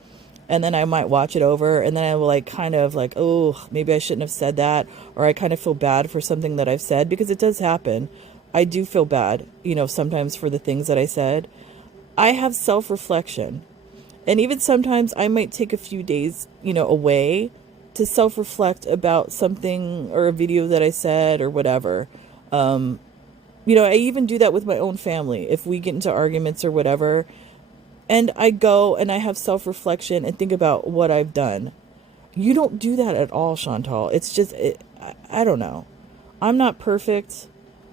and then I might watch it over, and then I will oh, maybe I shouldn't have said that, or I kind of feel bad for something that I've said, because it does happen. I do feel bad, sometimes for the things that I said. I have self-reflection. And even sometimes I might take a few days, away to self-reflect about something or a video that I said or whatever. I even do that with my own family. If we get into arguments or whatever, And I go and I have self-reflection and think about what I've done. You don't do that at all, Chantal. It's just, I don't know. I'm not perfect,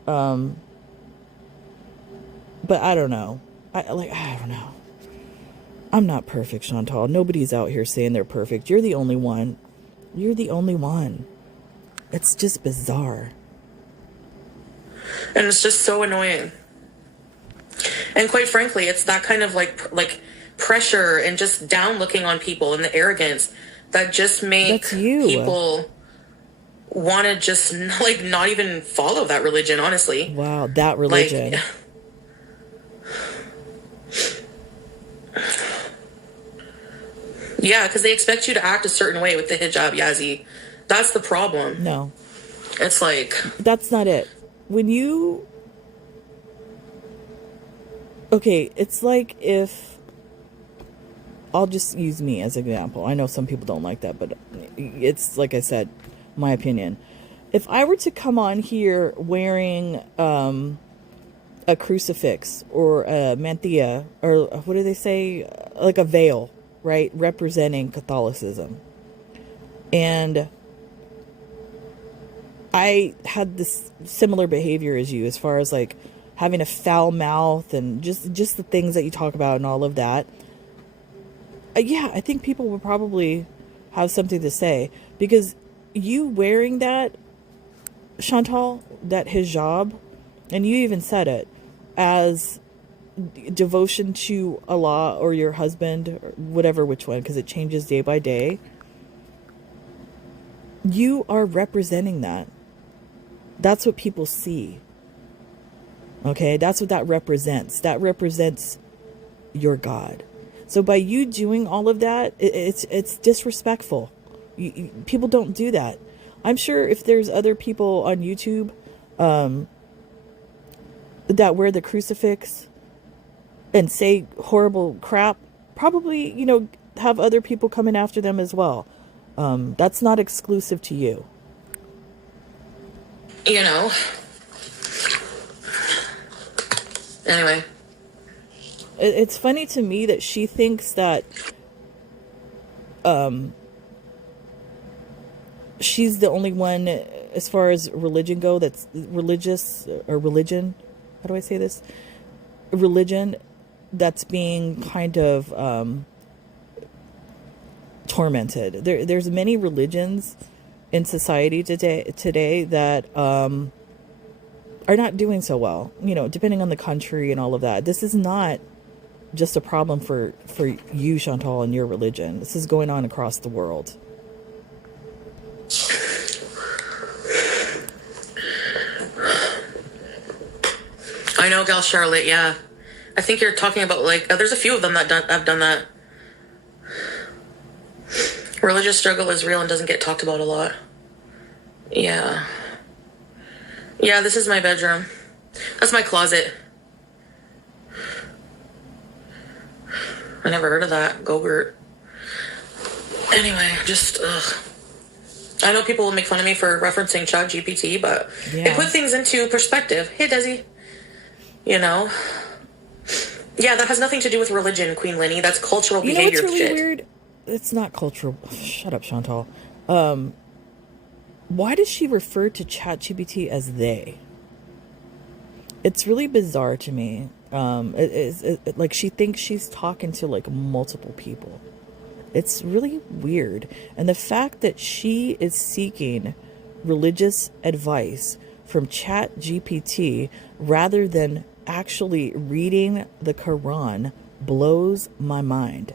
but I don't know. I don't know. I'm not perfect, Chantal. Nobody's out here saying they're perfect. You're the only one. You're the only one. It's just bizarre. And it's just so annoying. And quite frankly, it's that kind of like pressure and just down looking on people and the arrogance that just make That's you. people want to just like not even follow that religion, honestly. Wow, that religion. Like, yeah, because they expect you to act a certain way with the hijab, Yazzie. That's the problem. No. It's like... That's not it. When you... Okay, it's like if... I'll just use me as an example. I know some people don't like that, but it's, like I said, my opinion. If I were to come on here wearing a crucifix or a mantilla, or what do they say? Like a veil, right? Representing Catholicism. And I had this similar behavior as you, as far as like having a foul mouth and just the things that you talk about and all of that. Yeah, I think people would probably have something to say, because you wearing that, Chantal, that hijab, and you even said it, as devotion to Allah or your husband, or whatever, which one, because it changes day by day. You are representing that. That's what people see. Okay, that's what that represents. That represents your God. So by you doing all of that, it's disrespectful. People don't do that. I'm sure if there's other people on YouTube that wear the crucifix and say horrible crap, probably, have other people coming after them as well. That's not exclusive to you. Anyway. It's funny to me that she thinks that she's the only one, as far as religion go, that's religious, or religion. How do I say this? Religion that's being kind of tormented. There's many religions in society today that are not doing so well, depending on the country and all of that. This is not just a problem for you, Chantal, and your religion. This is going on across the world. I know, Gal Charlotte, yeah. I think you're talking about, there's a few of them that have done that. Religious struggle is real and doesn't get talked about a lot. Yeah. Yeah, this is my bedroom. That's my closet. I never heard of that. Gogurt. Anyway, I know people will make fun of me for referencing Chatgpt, but it put things into perspective. Hey, Desi. Yeah, that has nothing to do with religion, Queen Lenny. That's cultural behavior. You know what's really shit. weird? It's not cultural. Shut up, Chantal. Why does she refer to Chatgpt as they? It's really bizarre to me. Like she thinks she's talking to like multiple people. It's really weird. And the fact that she is seeking religious advice from Chatgpt rather than actually reading the Quran blows my mind.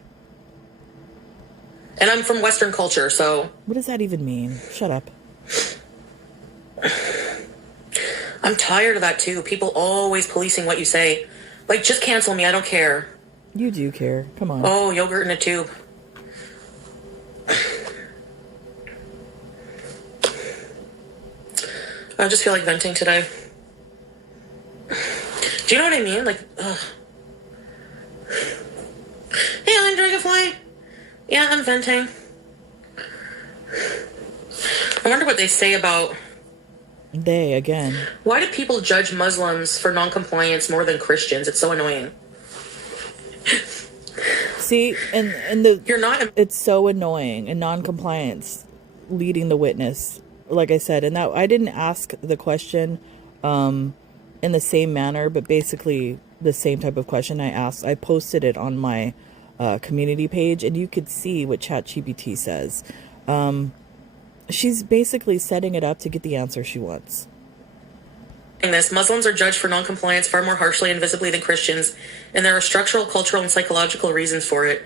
And I'm from Western culture, so... What does that even mean? Shut up. I'm tired of that, too. People always policing what you say. Like, just cancel me. I don't care. You do care. Come on. Oh, yogurt in a tube. I just feel like venting today. Do you know what I mean? Like, ugh. Hey, I'm Dragonfly. Yeah, I'm venting. I wonder what they say about... They, again. Why do people judge Muslims for non-compliance more than Christians? It's so annoying. See, You're not. it's so annoying, and non-compliance leading the witness, like I said. And that I didn't ask the question in the same manner, but basically the same type of question I asked. I posted it on my community page, and you could see what ChatGPT says. She's basically setting it up to get the answer she wants. This, Muslims are judged for non-compliance far more harshly and visibly than Christians, and there are structural, cultural, and psychological reasons for it.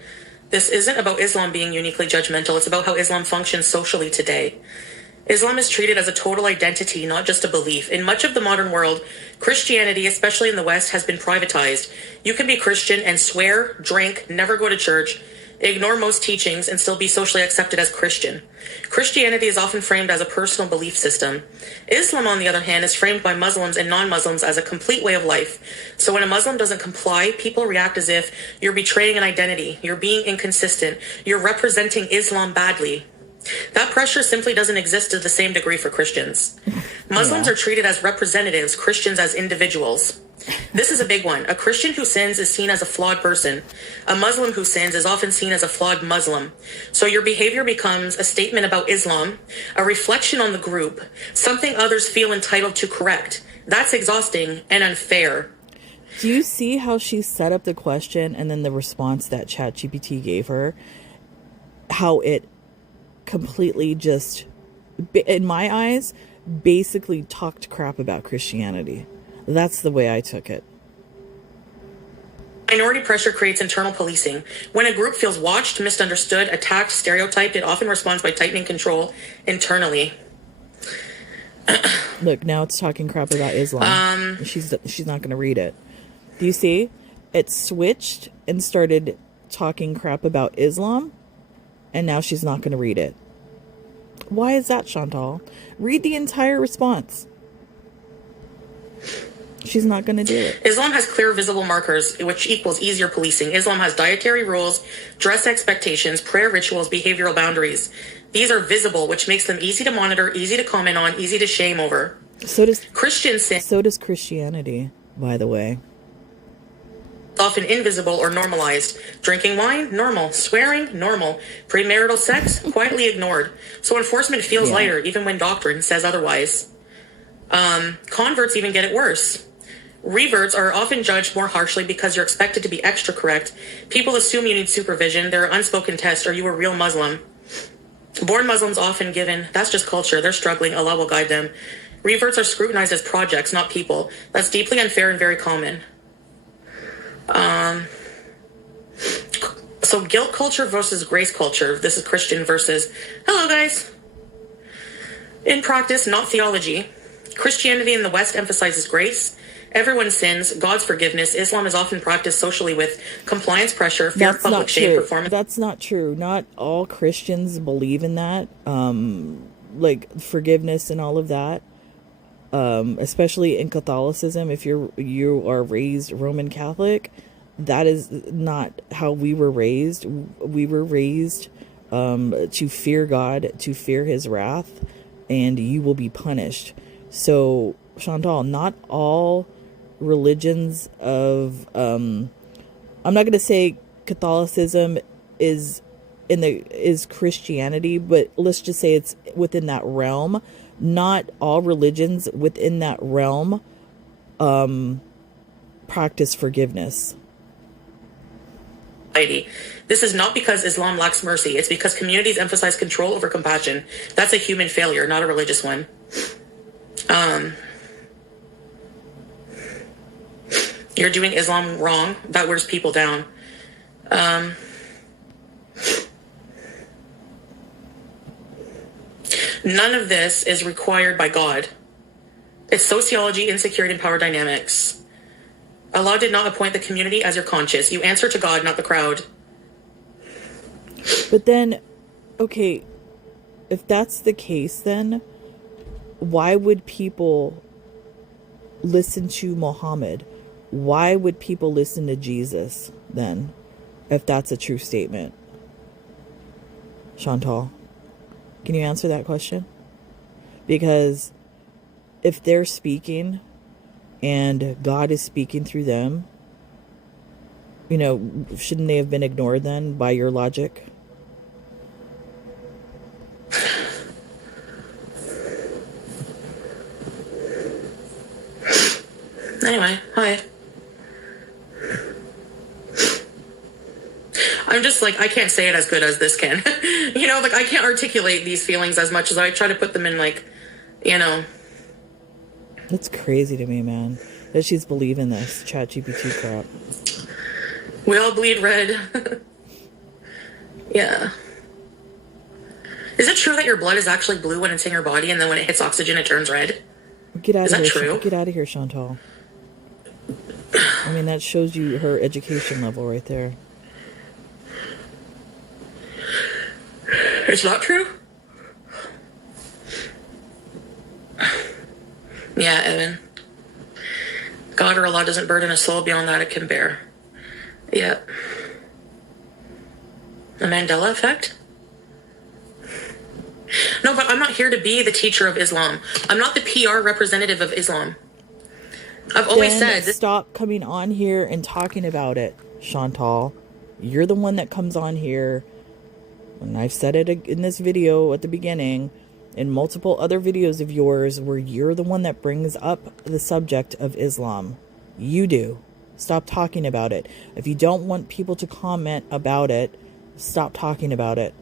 This isn't about Islam being uniquely judgmental, it's about how Islam functions socially today. Islam is treated as a total identity, not just a belief. In much of the modern world, Christianity, especially in the West, has been privatized. You can be Christian and swear, drink, never go to church, ignore most teachings, and still be socially accepted as Christian. Christianity is often framed as a personal belief system. Islam, on the other hand, is framed by Muslims and non-Muslims as a complete way of life. So when a Muslim doesn't comply, people react as if you're betraying an identity, you're being inconsistent, you're representing Islam badly. That pressure simply doesn't exist to the same degree for Christians. Muslims are treated as representatives, Christians as individuals. This is a big one. A Christian who sins is seen as a flawed person. A Muslim who sins is often seen as a flawed Muslim. So your behavior becomes a statement about Islam, a reflection on the group, something others feel entitled to correct. That's exhausting and unfair. Do you see how she set up the question and then the response that ChatGPT gave her? How it completely just, in my eyes, basically talked crap about Christianity. That's the way I took it. Minority pressure creates internal policing. When a group feels watched, misunderstood, attacked, stereotyped, it often responds by tightening control internally. Look, now it's talking crap about Islam. She's not going to read it. Do you see? It switched and started talking crap about Islam, and now she's not going to read it. Why is that, Chantal? Read the entire response. She's not going to do it. Islam has clear visible markers, which equals easier policing. Islam has dietary rules, dress expectations, prayer rituals, behavioral boundaries. These are visible, which makes them easy to monitor, easy to comment on, easy to shame over. So does Christians. So does Christianity, by the way. Often invisible or normalized. Drinking wine, normal. Swearing, normal. Premarital sex, quietly ignored. So enforcement feels lighter, even when doctrine says otherwise. Converts even get it worse. Reverts are often judged more harshly because you're expected to be extra correct. People assume you need supervision, there are unspoken tests, or you a real Muslim. Born Muslims often given, that's just culture, they're struggling, Allah will guide them. Reverts are scrutinized as projects, not people. That's deeply unfair and very common. So guilt culture versus grace culture. This is Christian versus, hello guys. In practice, not theology. Christianity in the West emphasizes grace. Everyone sins, God's forgiveness. Islam is often practiced socially with compliance pressure, fear of public shame, performance. That's not true. Not all Christians believe in that. Like forgiveness and all of that. Especially in Catholicism, if you are raised Roman Catholic, that is not how we were raised. We were raised to fear God, to fear his wrath, and you will be punished. So, Chantal, not all religions of I'm not going to say Catholicism is Christianity, but let's just say it's within that realm. Not all religions within that realm practice forgiveness. This is not because Islam lacks mercy. It's because communities emphasize control over compassion. That's a human failure, not a religious one. You're doing Islam wrong. That wears people down. None of this is required by God. It's sociology, insecurity, and power dynamics. Allah did not appoint the community as your conscience. You answer to God, not the crowd. But then, okay, if that's the case, then why would people listen to Muhammad? Why would people listen to Jesus then, if that's a true statement? Chantal, can you answer that question? Because if they're speaking and God is speaking through them, You know, shouldn't they have been ignored then by your logic? Anyway, hi. I'm just like, I can't say it as good as this can. You know, like I can't articulate these feelings as much as I try to put them in, like, you know. It's crazy to me, man, that she's believing this Chatgpt crap. We all bleed red. Yeah. Is it true that your blood is actually blue when it's in your body, and then when it hits oxygen, it turns red? Get out Is of that here! true? Get out of here, Chantal. I mean, that shows you her education level right there. It's not true? Yeah, Evan. God or Allah doesn't burden a soul beyond that it can bear. Yep. The Mandela effect? No, but I'm not here to be the teacher of Islam. I'm not the PR representative of Islam. I've always said... Stop coming on here and talking about it, Chantal. You're the one that comes on here, and I've said it in this video at the beginning, in multiple other videos of yours, where you're the one that brings up the subject of Islam. You do. Stop talking about it. If you don't want people to comment about it, stop talking about it.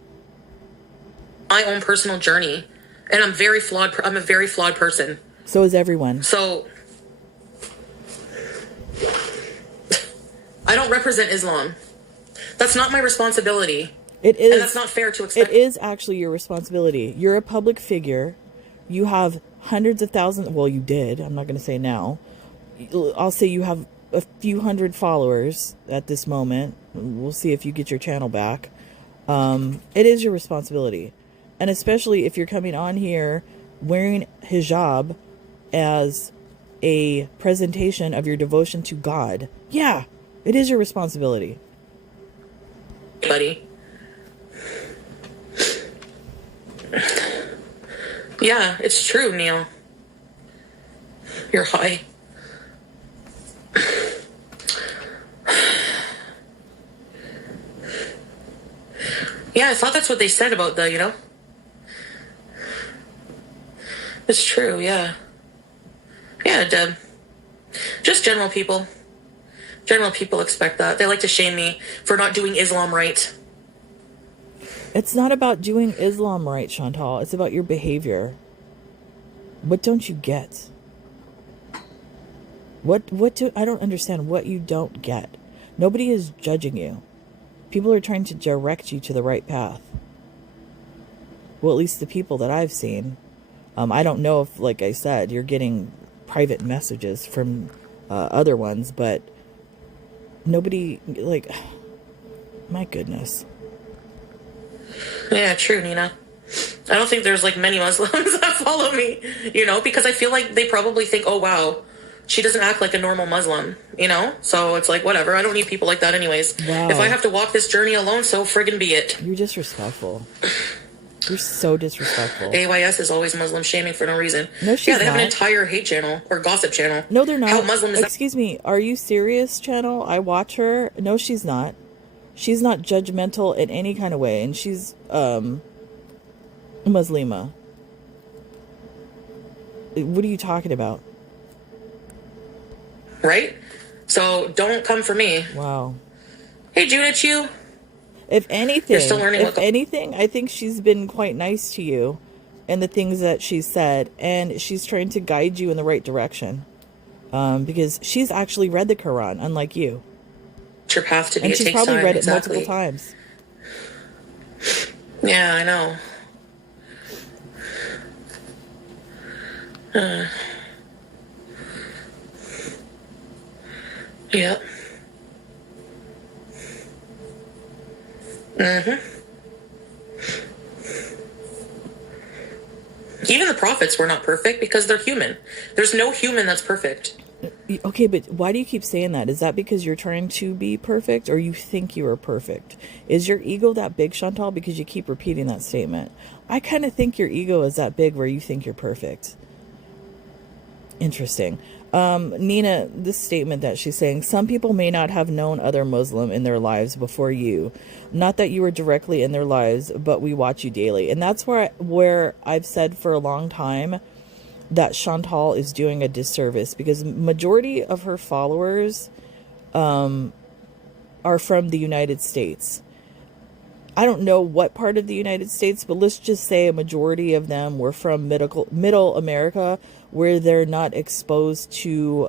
My own personal journey, and I'm very flawed. I'm a very flawed person. So is everyone. So I don't represent Islam. That's not my responsibility. It is, and that's not fair to expect. It is actually your responsibility. You're a public figure. You have hundreds of thousands. Well, you did. I'm not going to say now. I'll say you have a few hundred followers at this moment. We'll see if you get your channel back. It is your responsibility. And especially if you're coming on here wearing hijab as a presentation of your devotion to God. Yeah, it is your responsibility. Buddy. Yeah, it's true, Neil. You're high. Yeah, I thought that's what they said about the, you know? It's true, yeah. Yeah, Deb. Just general people. General people expect that. They like to shame me for not doing Islam right. It's not about doing Islam right, Chantal. It's about your behavior. What don't you get? I don't understand what you don't get. Nobody is judging you. People are trying to direct you to the right path. Well, at least the people that I've seen. I don't know if, like I said, you're getting private messages from other ones, but nobody, like, my goodness. Yeah, true, Nina. I don't think there's, like, many Muslims that follow me, you know, because I feel like they probably think, oh, wow, she doesn't act like a normal Muslim, you know? So it's like, whatever, I don't need people like that anyways. Wow. If I have to walk this journey alone, so friggin' be it. You're disrespectful. You're so disrespectful. AYS is always Muslim shaming for no reason. No, she's Yeah, they have not. an entire hate channel or gossip channel. No, they're not. How Muslim is that? Excuse me, are you serious, channel? I watch her. No, she's not. She's not judgmental in any kind of way, and she's Muslima. What are you talking about? Right? So don't come for me. Wow. Hey, Judith, you. If anything, You're still learning I think she's been quite nice to you and the things that she's said, and she's trying to guide you in the right direction. Because she's actually read the Quran, unlike you. Your path to be. And It she's takes probably time. read it Exactly. multiple times. Yeah, I know. Yep. Even the prophets were not perfect because they're human. There's no human that's perfect. Okay, but why do you keep saying that? Is that because you're trying to be perfect, or you think you are perfect? Is your ego that big, Chantal, because you keep repeating that statement? I kind of think your ego is that big where you think you're perfect. Interesting. Nina, this statement that she's saying, some people may not have known other Muslim in their lives before you. Not that you were directly in their lives, but we watch you daily. And that's where I've said for a long time that Chantal is doing a disservice, because majority of her followers are from the United States. I don't know what part of the United States, but let's just say a majority of them were from middle America, where they're not exposed to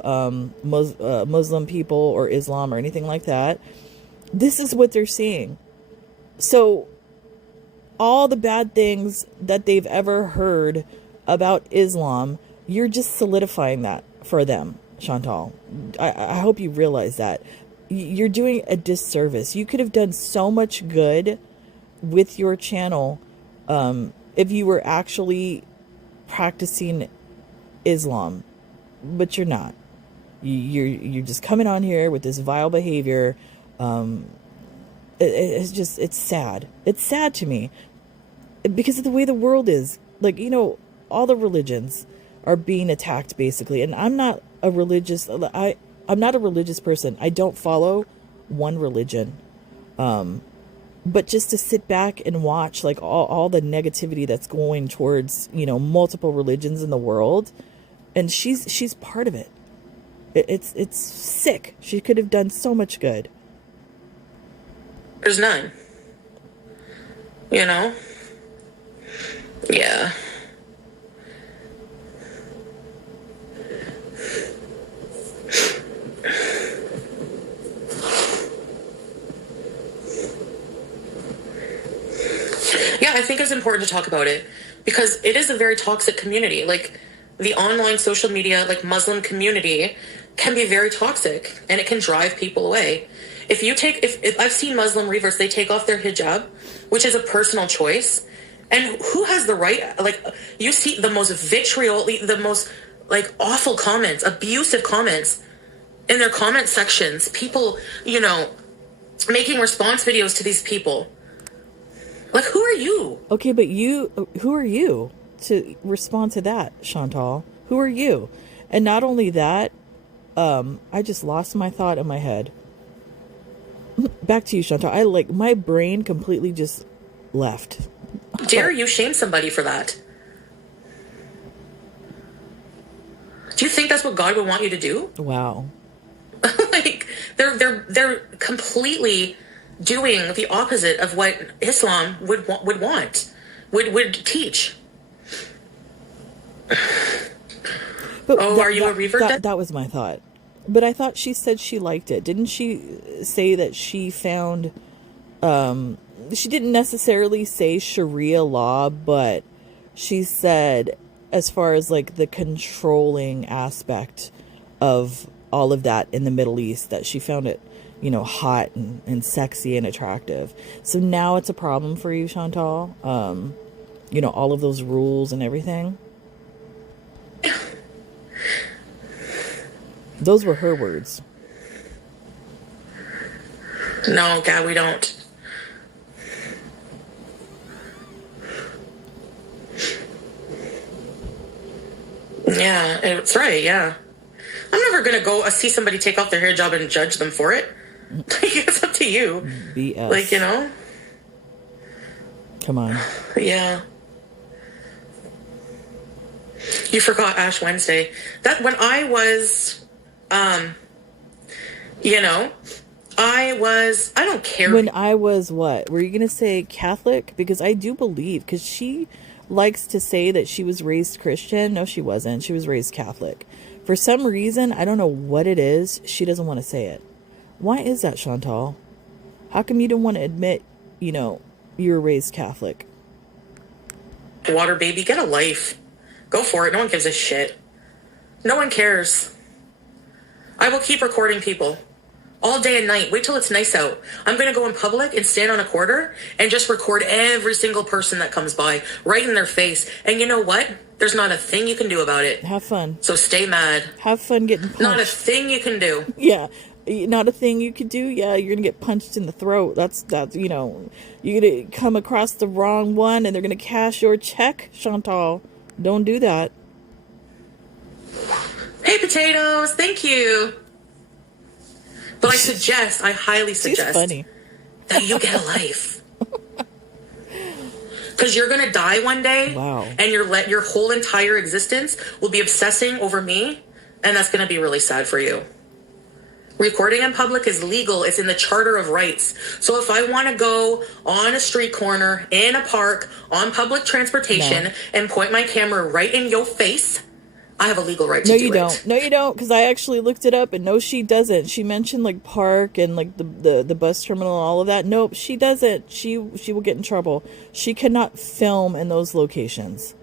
Muslim people or Islam or anything like that. This is what they're seeing. So all the bad things that they've ever heard about Islam, you're just solidifying that for them, Chantal. I hope you realize that. You're doing a disservice. You could have done so much good with your channel if you were actually practicing Islam, but you're not. You're just coming on here with this vile behavior. It's sad. It's sad to me, because of the way the world is. Like, you know, all the religions are being attacked basically, and I'm not a religious person. I don't follow one religion. But just to sit back and watch like all the negativity that's going towards, you know, multiple religions in the world, and she's part of it. It's sick. She could have done so much good. There's none. You know? Yeah. Yeah, I think it's important to talk about it, because it is a very toxic community. Like, the online social media, like, Muslim community can be very toxic, and it can drive people away. If I've seen Muslim reverts, they take off their hijab, which is a personal choice. And who has the right, like, you see the most vitriol, the most, like, awful comments, abusive comments in their comment sections. People, you know, making response videos to these people. Like, who are you? Okay, but who are you to respond to that, Chantal? Who are you? And not only that, I just lost my thought in my head. Back to you, Chantal. My brain completely just left. Dare you shame somebody for that? Do you think that's what God would want you to do? Wow. Like, they're completely doing the opposite of what Islam would teach. But are you a revert? That was my thought. But I thought she said she liked it. Didn't she say that she found... she didn't necessarily say Sharia law, but she said, as far as like the controlling aspect of all of that in the Middle East, that she found it, you know, hot and sexy and attractive. So now it's a problem for you, Chantal? You know, all of those rules and everything? Those were her words. No, God, we don't. Yeah, it's right, yeah. I'm never going to go see somebody take off their hijab and judge them for it. It's up to you. BS. Like, you know? Come on. Yeah. You forgot Ash Wednesday. That when I was, you know, I don't care. When I was what? Were you going to say Catholic? Because I do believe, because she likes to say that she was raised Christian. No, she wasn't. She was raised Catholic. For some reason, I don't know what it is, she doesn't want to say it. Why is that, Chantal? How come you don't want to admit, you know, you were raised Catholic? Water baby, get a life. Go for it. No one gives a shit. No one cares. I will keep recording people all day and night. Wait till it's nice out. I'm going to go in public and stand on a corner and just record every single person that comes by right in their face. And you know what? There's not a thing you can do about it. Have fun. So stay mad. Have fun getting punched. Not a thing you can do. Yeah. Not a thing you could do. Yeah, you're going to get punched in the throat. That's, you know, you're going to come across the wrong one and they're going to cash your check, Chantal. Don't do that. Hey, potatoes. Thank you. But I highly She's suggest funny. that you get a life. Because you're going to die one day. Wow. And your whole entire existence will be obsessing over me. And that's going to be really sad for you. Recording in public is legal. It's in the Charter of Rights. So if I want to go on a street corner, in a park, on public transportation, and point my camera right in your face, I have a legal right to do it. No, you don't. Because I actually looked it up, and no, she doesn't. She mentioned like park and like the bus terminal and all of that. Nope, she doesn't. She will get in trouble. She cannot film in those locations.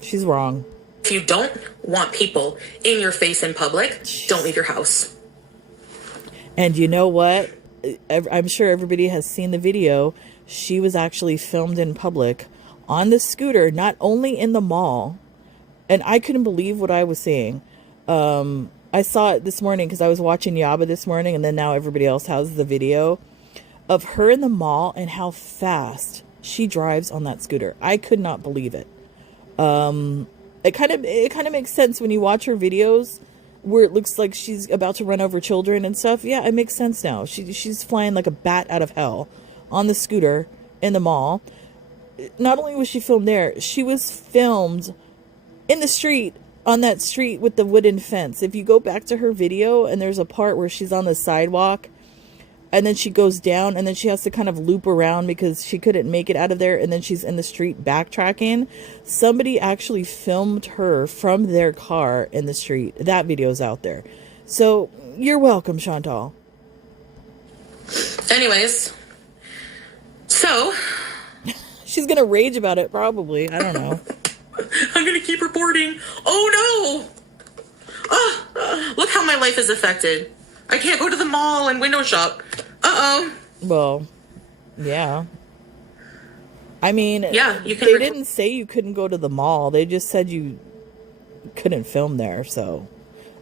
She's wrong. If you don't want people in your face in public, don't leave your house. And you know what? I'm sure everybody has seen the video. She was actually filmed in public on the scooter, not only in the mall. And I couldn't believe what I was seeing. I saw it this morning because I was watching Yaba this morning, and then now everybody else has the video of her in the mall and how fast she drives on that scooter. I could not believe it. It kind of makes sense when you watch her videos where it looks like she's about to run over children and stuff. Yeah, it makes sense now. She's flying like a bat out of hell on the scooter in the mall. Not only was she filmed there, she was filmed in the street, on that street with the wooden fence. If you go back to her video, and there's a part where she's on the sidewalk, and then she goes down, and then she has to kind of loop around because she couldn't make it out of there, and then she's in the street backtracking. Somebody actually filmed her from their car in the street. That video's out there. So, you're welcome, Chantal. Anyways, so... She's gonna rage about it, probably. I don't know. I'm gonna keep reporting. Oh, no! Look how my life is affected. I can't go to the mall and window shop. Uh-oh. Well, yeah. I mean, yeah, you can they didn't say you couldn't go to the mall. They just said you couldn't film there. So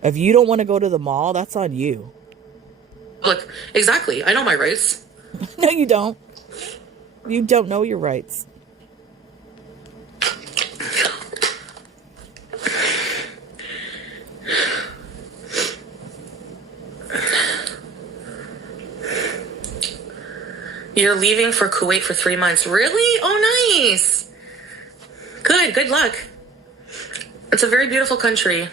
if you don't want to go to the mall, that's on you. Look, exactly. I know my rights. No, you don't. You don't know your rights. You're leaving for Kuwait for 3 months. Really? Oh, nice. Good luck. It's a very beautiful country.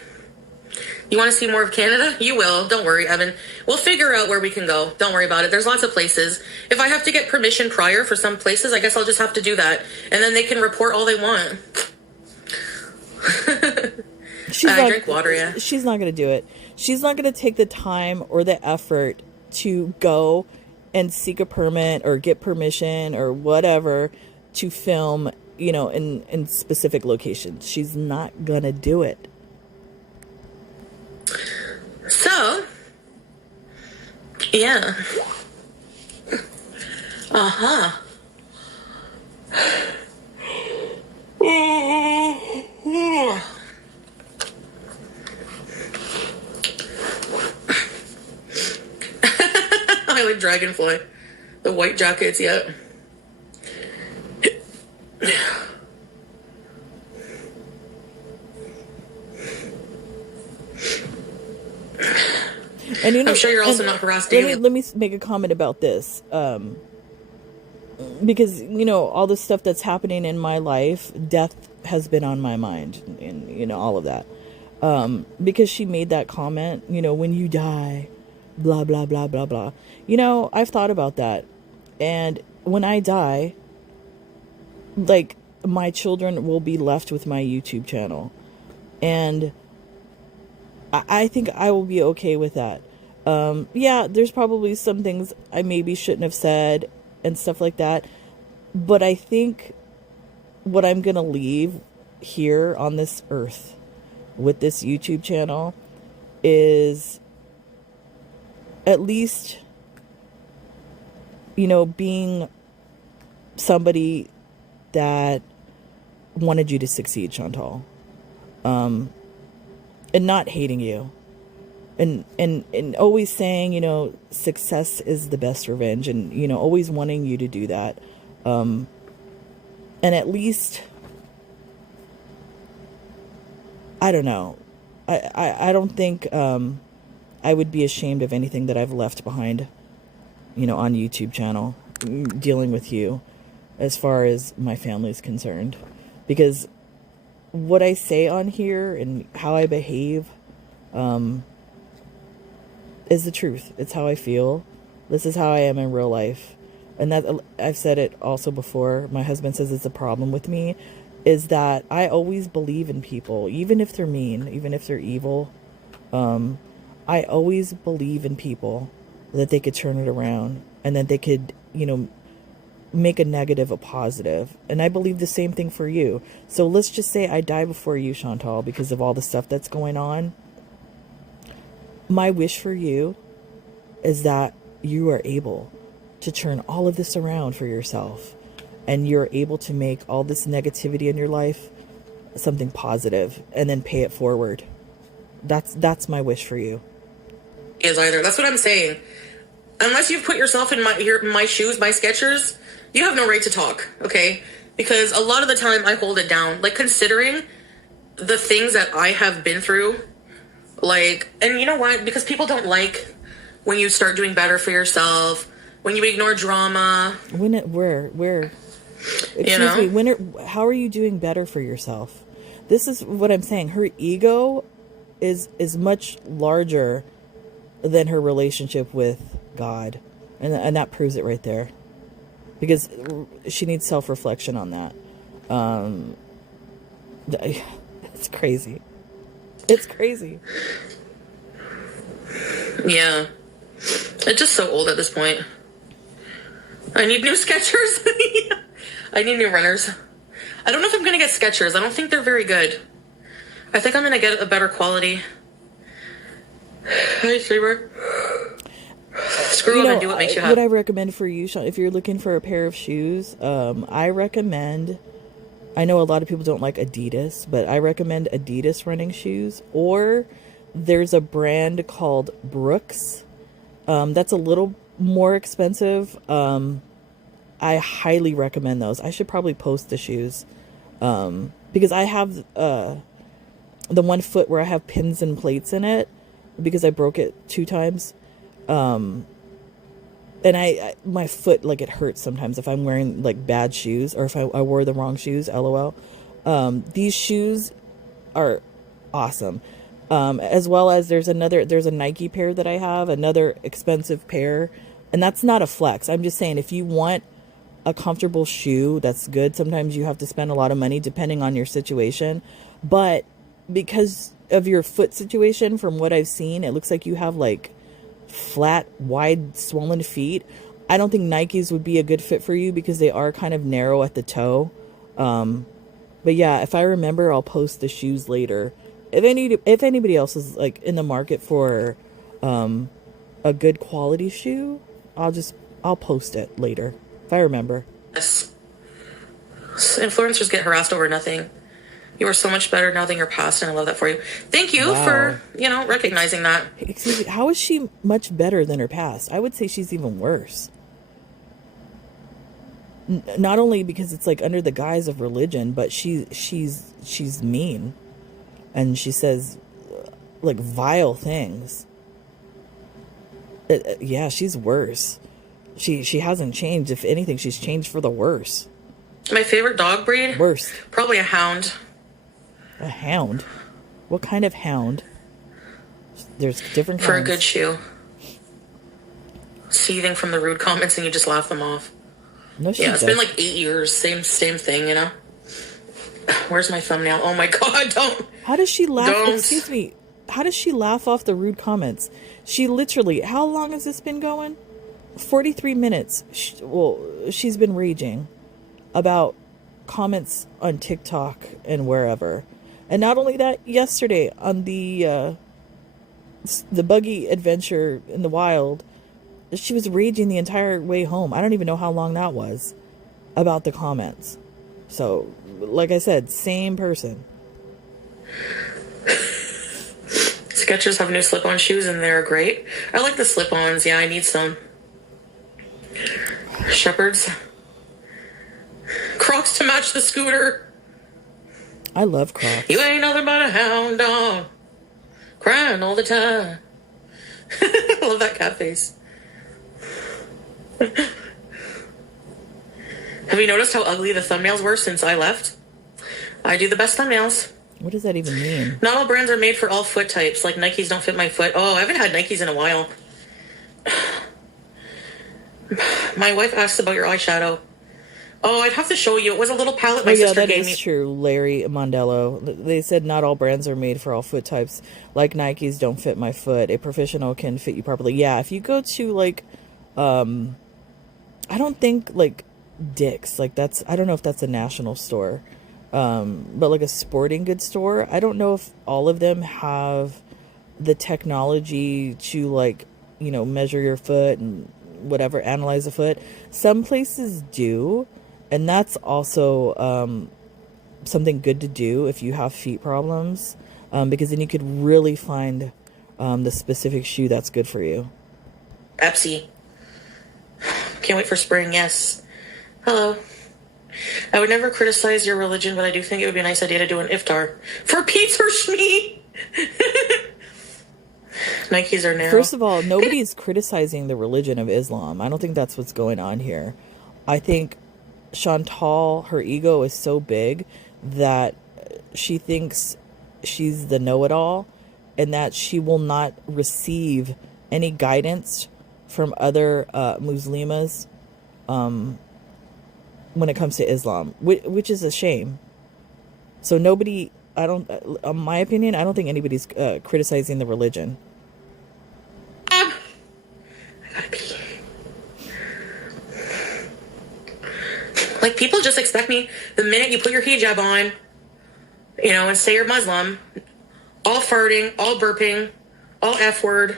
You want to see more of Canada? You will. Don't worry, Evan. We'll figure out where we can go. Don't worry about it. There's lots of places. If I have to get permission prior for some places, I guess I'll just have to do that. And then they can report all they want. Drink water, yeah. She's not going to do it. She's not going to take the time or the effort to go and seek a permit or get permission or whatever to film, in specific locations. She's not going to do it. So, yeah. Uh-huh. I like Dragonfly. The white jackets, yeah. And I'm sure you're also not harassed daily. Let me make a comment about this. Because, all the stuff that's happening in my life, death has been on my mind and, all of that. Because she made that comment, when you die, blah, blah, blah, blah, blah. I've thought about that. And when I die, like, my children will be left with my YouTube channel. And I think I will be okay with that. Yeah, there's probably some things I maybe shouldn't have said and stuff like that. But I think what I'm going to leave here on this earth with this YouTube channel is at least, being somebody that wanted you to succeed, Chantal. And not hating you. And always saying, success is the best revenge, and, always wanting you to do that. And at least, I don't know. I don't think I would be ashamed of anything that I've left behind, on YouTube channel, dealing with you as far as my family is concerned. Because what I say on here and how I behave is the truth. It's how I feel. This is how I am in real life. And that, I've said it also before. My husband says it's a problem with me, is that I always believe in people, even if they're mean, even if they're evil. I always believe in people that they could turn it around and that they could, make a negative a positive. And I believe the same thing for you. So let's just say I die before you, Chantal, because of all the stuff that's going on. My wish for you is that you are able to turn all of this around for yourself, and you're able to make all this negativity in your life something positive and then pay it forward. That's my wish for you. Is either. That's what I'm saying. Unless you've put yourself in my shoes, my Skechers, you have no right to talk, okay? Because a lot of the time I hold it down. Like, considering the things that I have been through, and you know what? Because people don't like when you start doing better for yourself, when you ignore drama. Where? Excuse me, how are you doing better for yourself? This is what I'm saying. Her ego is much larger than her relationship with God. And that proves it right there. Because she needs self-reflection on that. It's crazy. It's crazy. Yeah. It's just so old at this point. I need new Skechers. I need new runners. I don't know if I'm going to get Skechers. I don't think they're very good. I think I'm going to get a better quality. Hi, streamer. Screw up and do what makes you happy. What I recommend for you, Sean, if you're looking for a pair of shoes, I recommend, I know a lot of people don't like Adidas, but I recommend Adidas running shoes. Or there's a brand called Brooks. That's a little more expensive. I highly recommend those. I should probably post the shoes. Because I have the one foot where I have pins and plates in it, because I broke it 2 times. And my foot, like, it hurts sometimes if I'm wearing like bad shoes, or if I wore the wrong shoes, LOL. These shoes are awesome. As well as there's a Nike pair that I have, another expensive pair, and that's not a flex. I'm just saying, if you want a comfortable shoe that's good, sometimes you have to spend a lot of money depending on your situation. But because of your foot situation, from what I've seen, it looks like you have like flat, wide, swollen feet. I don't think Nikes would be a good fit for you because they are kind of narrow at the toe. But yeah, if I remember, I'll post the shoes later. If anybody else is like in the market for a good quality shoe, I'll post it later if I remember. Yes. Influencers get harassed over nothing. You are so much better now than your past, and I love that for you. Thank you for, recognizing that. Excuse me, how is she much better than her past? I would say she's even worse. Not only because it's like under the guise of religion, but she's mean, and she says like vile things. Yeah, she's worse. She hasn't changed. If anything, she's changed for the worse. My favorite dog breed? Worst. Probably a hound. A hound? What kind of hound? There's different kinds. For a good shoe. Seething from the rude comments, and you just laugh them off. No, it's been like 8 years. Same thing, Where's my thumbnail? Oh my God, don't. How does she laugh? Don't. Excuse me. How does she laugh off the rude comments? She literally, how long has this been going? 43 minutes. She's been raging about comments on TikTok and wherever. And not only that, yesterday on the buggy adventure in the wild, she was raging the entire way home. I don't even know how long that was, about the comments. So, like I said, same person. Skechers have new slip-on shoes, and they're great. I like the slip-ons. Yeah, I need some. Shepherds. Crocs to match the scooter. I love Crocs. You ain't nothing but a hound dog. Crying all the time. I love that cat face. Have you noticed how ugly the thumbnails were since I left? I do the best thumbnails. What does that even mean? Not all brands are made for all foot types. Like Nikes don't fit my foot. Oh, I haven't had Nikes in a while. My wife asked about your eyeshadow. Oh, I'd have to show you. It was a little palette my sister gave me. Yeah, that is true, Larry Mondello. They said not all brands are made for all foot types. Like Nikes don't fit my foot. A professional can fit you properly. Yeah, if you go to like, I don't think like Dick's, like that's, I don't know if that's a national store, but like a sporting goods store, I don't know if all of them have the technology to like, you know, measure your foot and whatever, analyze the foot. Some places do. And that's also something good to do if you have feet problems, because then you could really find the specific shoe that's good for you. Pepsi. Can't wait for spring, yes. Hello. I would never criticize your religion, but I do think it would be a nice idea to do an iftar. For Pete's or Shmee! Nikes are narrow. First of all, nobody's criticizing the religion of Islam. I don't think that's what's going on here. I think Chantal, her ego is so big that she thinks she's the know-it-all and that she will not receive any guidance from other Muslimas when it comes to Islam, which is a shame. So nobody, in my opinion, I don't think anybody's criticizing the religion. I gotta pee. Like, people just expect me, the minute you put your hijab on, you know, and say you're Muslim, all farting, all burping, all F-word,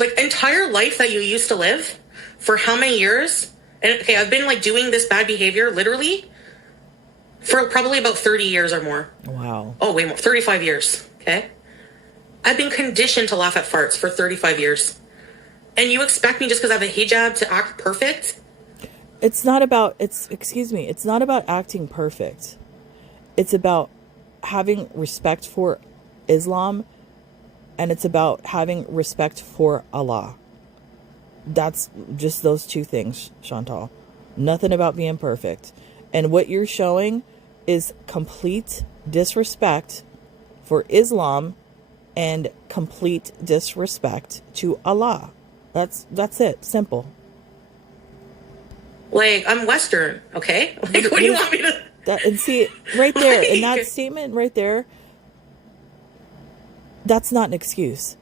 like, entire life that you used to live for how many years? And, okay, I've been, like, doing this bad behavior, literally, for probably about 30 years or more. Wow. Oh, way more. 35 years, okay? I've been conditioned to laugh at farts for 35 years. And you expect me just because I have a hijab to act perfect? It's not about, it's not about acting perfect. It's about having respect for Islam, and it's about having respect for Allah. That's just those two things, Chantal. Nothing about being perfect. And what you're showing is complete disrespect for Islam and complete disrespect to Allah. That's it. Simple. Like, I'm Western, okay? Like, what do you want me to... And see, right there, in that Like- statement right there, that's not an excuse.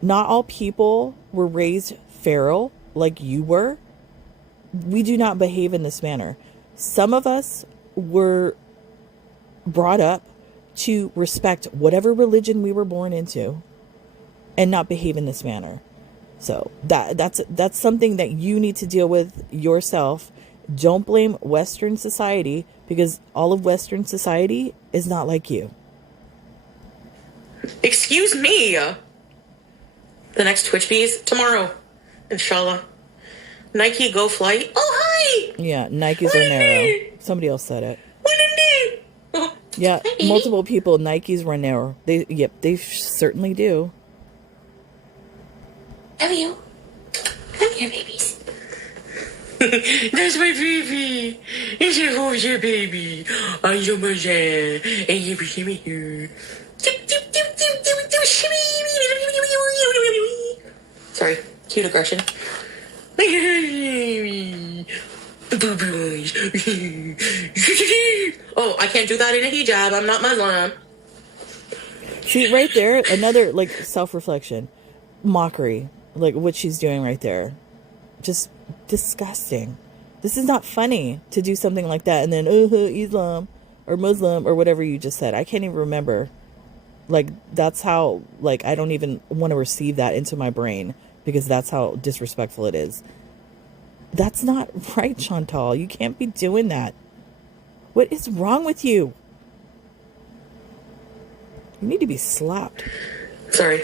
Not all people were raised feral like you were. We do not behave in this manner. Some of us were brought up to respect whatever religion we were born into and not behave in this manner. So that's something that you need to deal with yourself. Don't blame Western society, because all of Western society is not like you. Excuse me. The next Twitch bees tomorrow, inshallah. Nike Go Flight. Oh, hi. Yeah, Nikes are narrow. Somebody else said it. Oh, Yeah, multiple people. Nikes run narrow. They certainly do. Love you. Love your babies. That's my baby. It's your baby. I'm your mother. And you be me here. Sorry, cute aggression. Oh, I can't do that in a hijab. I'm not Muslim. See, right there, another, like, self-reflection. Mockery. Like, what she's doing right there. Just disgusting. This is not funny to do something like that and then, Islam or Muslim or whatever you just said. I can't even remember. Like, that's how, like, I don't even want to receive that into my brain because that's how disrespectful it is. That's not right, Chantal. You can't be doing that. What is wrong with you? You need to be slapped. Sorry.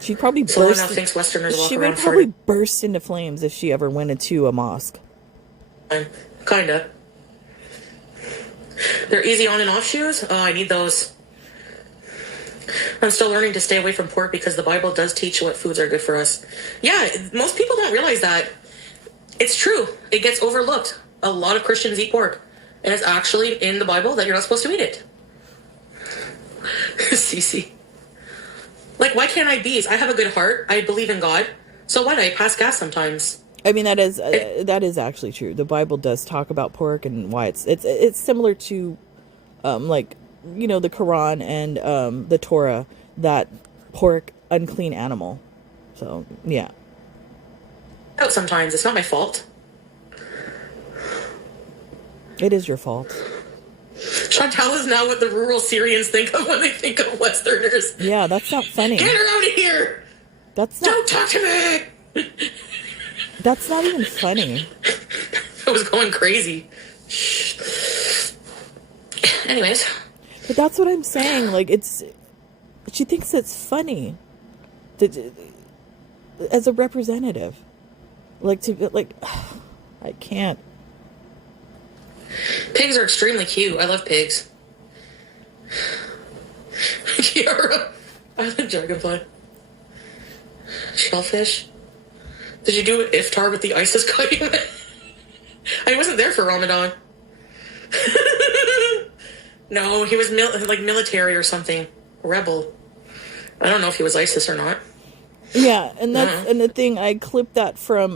She'd probably Someone burst. now thinks Westerners walk She around would probably for... burst into flames if she ever went into a mosque. Kinda. They're easy on and off shoes? Oh, I need those. I'm still learning to stay away from pork because the Bible does teach what foods are good for us. Yeah, most people don't realize that. It's true. It gets overlooked. A lot of Christians eat pork. And it's actually in the Bible that you're not supposed to eat it. Cece. Like, why can't I be? I have a good heart. I believe in God. So what? I pass gas sometimes. I mean, that is actually true. The Bible does talk about pork and why it's similar to, like, you know, the Quran and the Torah, that pork, unclean animal. So yeah. Out sometimes. It's not my fault. It is your fault. Chantal is now what the rural Syrians think of when they think of Westerners. Yeah, that's not funny. Get her out of here! That's not. Don't talk to me! That's not even funny. I was going crazy. Anyways. But that's what I'm saying. Like, she thinks it's funny. As a representative. Like, I can't. Pigs are extremely cute. I love pigs. Kiara. I like dragonfly. Shellfish. Did you do an iftar with the ISIS guy? I wasn't there for Ramadan. No, he was military or something. Rebel. I don't know if he was ISIS or not. Yeah, and that's and the thing, I clipped that from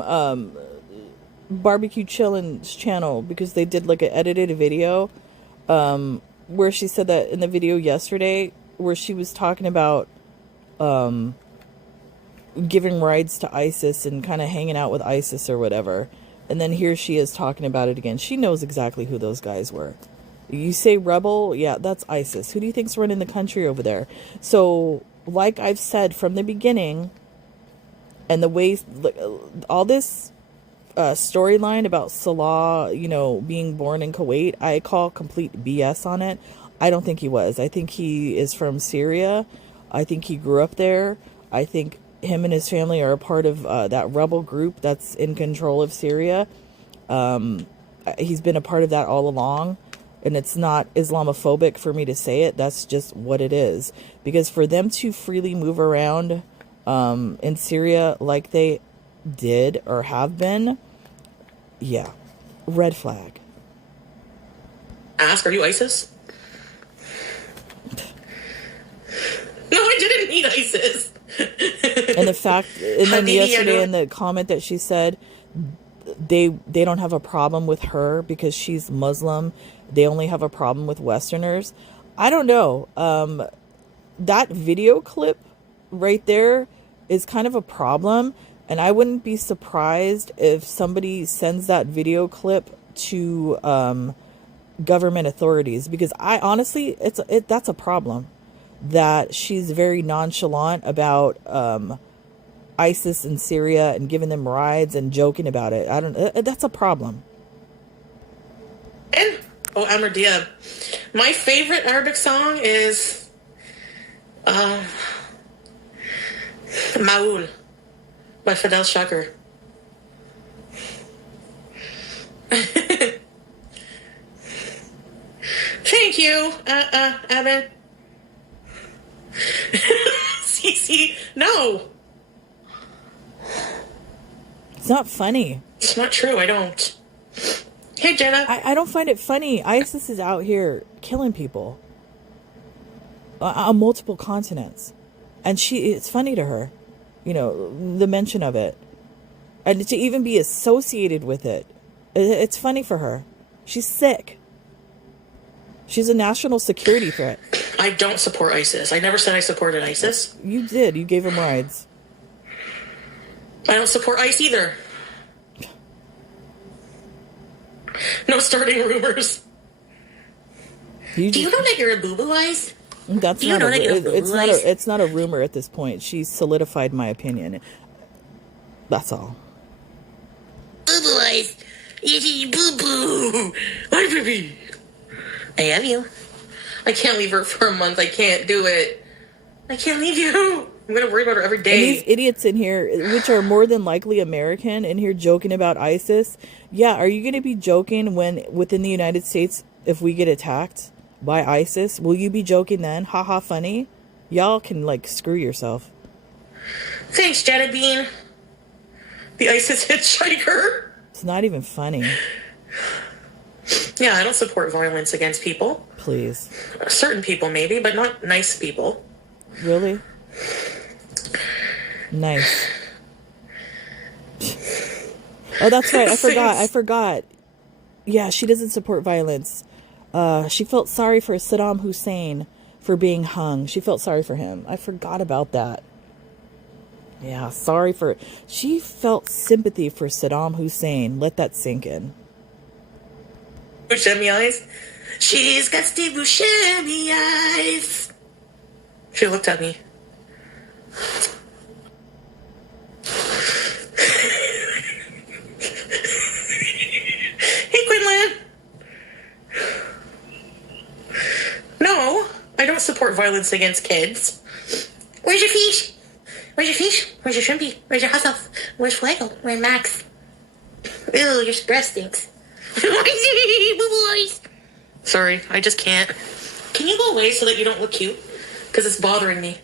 Barbecue Chillin's channel because they did like an edited video where she said that in the video yesterday where she was talking about giving rides to ISIS and kind of hanging out with ISIS or whatever, and then here she is talking about it again. She knows exactly who those guys were. You say rebel, yeah, that's ISIS. Who do you think's running the country over there? So like I've said from the beginning, and the way all this storyline about Salah, you know, being born in Kuwait, I call complete BS on it. I don't think he was. I think he is from Syria. I think he grew up there. I think him and his family are a part of that rebel group that's in control of Syria. He's been a part of that all along. And it's not Islamophobic for me to say it. That's just what it is. Because for them to freely move around in Syria like they did or have been, yeah, red flag. Ask, are you ISIS? No, I didn't mean ISIS. And the fact, and then yesterday in the comment that she said they don't have a problem with her because she's Muslim. They only have a problem with Westerners. I don't know. That video clip right there is kind of a problem. And I wouldn't be surprised if somebody sends that video clip to government authorities. Because I honestly, that's a problem. That she's very nonchalant about ISIS in Syria and giving them rides and joking about it. That's a problem. And Amr Diab. My favorite Arabic song is Maoul by Fidel Shaker. Thank you, Abed. Cece, no. It's not funny. It's not true, I don't. Hey, Jenna. I don't find it funny. ISIS is out here killing people on multiple continents. And it's funny to her, you know, the mention of it. And to even be associated with it, it's funny for her. She's sick. She's a national security threat. I don't support ISIS. I never said I supported ISIS. You did. You gave him rides. I don't support ICE either. No starting rumors. Do you know that you're a boo-boo, Ice? That's Do you know that you're a boo-boo, Ice? It's not a rumor at this point. She solidified my opinion. That's all. Boo-boo, Ice. Boo-boo. Hi, baby. I love you. I can't leave her for a month. I can't do it. I can't leave you. I'm going to worry about her every day. And these idiots in here, which are more than likely American, in here joking about ISIS. Yeah, are you going to be joking when within the United States, if we get attacked by ISIS, will you be joking then? Ha ha, funny? Y'all can, like, screw yourself. Thanks, Jetta Bean. The ISIS hitchhiker. It's not even funny. Yeah, I don't support violence against people. Please. Certain people, maybe, but not nice people. Really? Nice. Oh, that's right. I forgot. Yeah, she doesn't support violence. She felt sorry for Saddam Hussein for being hung. She felt sorry for him. I forgot about that. Yeah, she felt sympathy for Saddam Hussein. Let that sink in. Buscemi eyes. She's got Steve Buscemi eyes. She looked at me. Hey, Quinlan. No, I don't support violence against kids. Where's your fish? Where's your fish? Where's your shrimpy? Where's your hot sauce? Where's Fuego? Where's Max? Ew, your breath stinks. Boys. Sorry, I just can't. Can you go away so that you don't look cute? Because it's bothering me.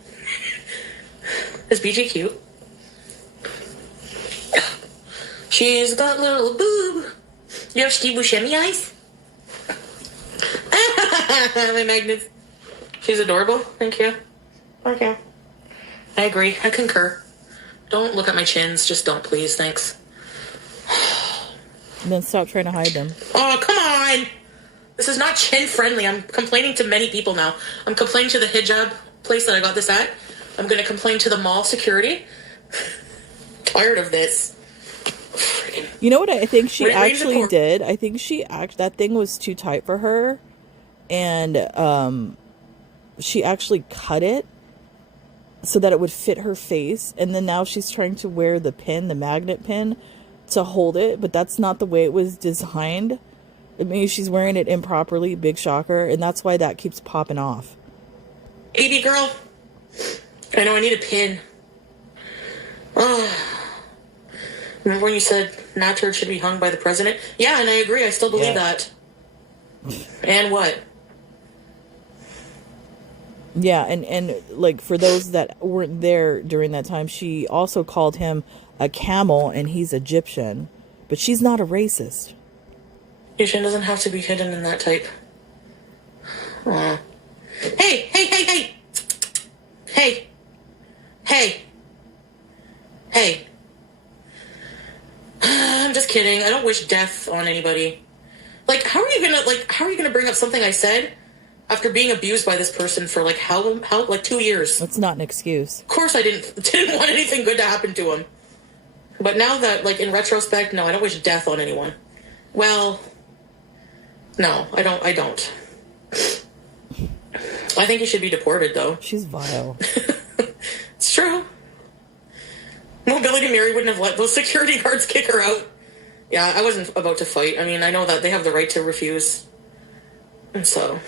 Is BG cute? She's got little boob. You have Steve Buscemi eyes? My magnets. She's adorable. Thank you. Okay. I agree. I concur. Don't look at my chins. Just don't, please. Thanks. And then stop trying to hide them. Oh, come on. This is not chin friendly. I'm complaining to many people now. I'm complaining to the hijab place that I got this at. I'm going to complain to the mall security. Tired of this. You know what I think she actually did? I think that thing was too tight for her. And she actually cut it so that it would fit her face. And then now she's trying to wear the magnet pin to hold it. But that's not the way it was designed. Maybe she's wearing it improperly. Big shocker. And that's why that keeps popping off. Baby girl. I know I need a pin. Oh. Remember when you said Natcher should be hung by the president? Yeah, and I agree. I still believe that. And what? Yeah, and like for those that weren't there during that time, she also called him a camel and he's Egyptian. But she's not a racist. Egyptian doesn't have to be hidden in that type. Aw. Hey! I'm just kidding. I don't wish death on anybody. Like, how are you gonna bring up something I said after being abused by this person for how 2 years? That's not an excuse. Of course I didn't want anything good to happen to him. But now that, in retrospect, no, I don't wish death on anyone. Well, no, I don't. I think he should be deported, though. She's vile. It's true. Mobility Mary wouldn't have let those security guards kick her out. Yeah, I wasn't about to fight. I mean, I know that they have the right to refuse. And so...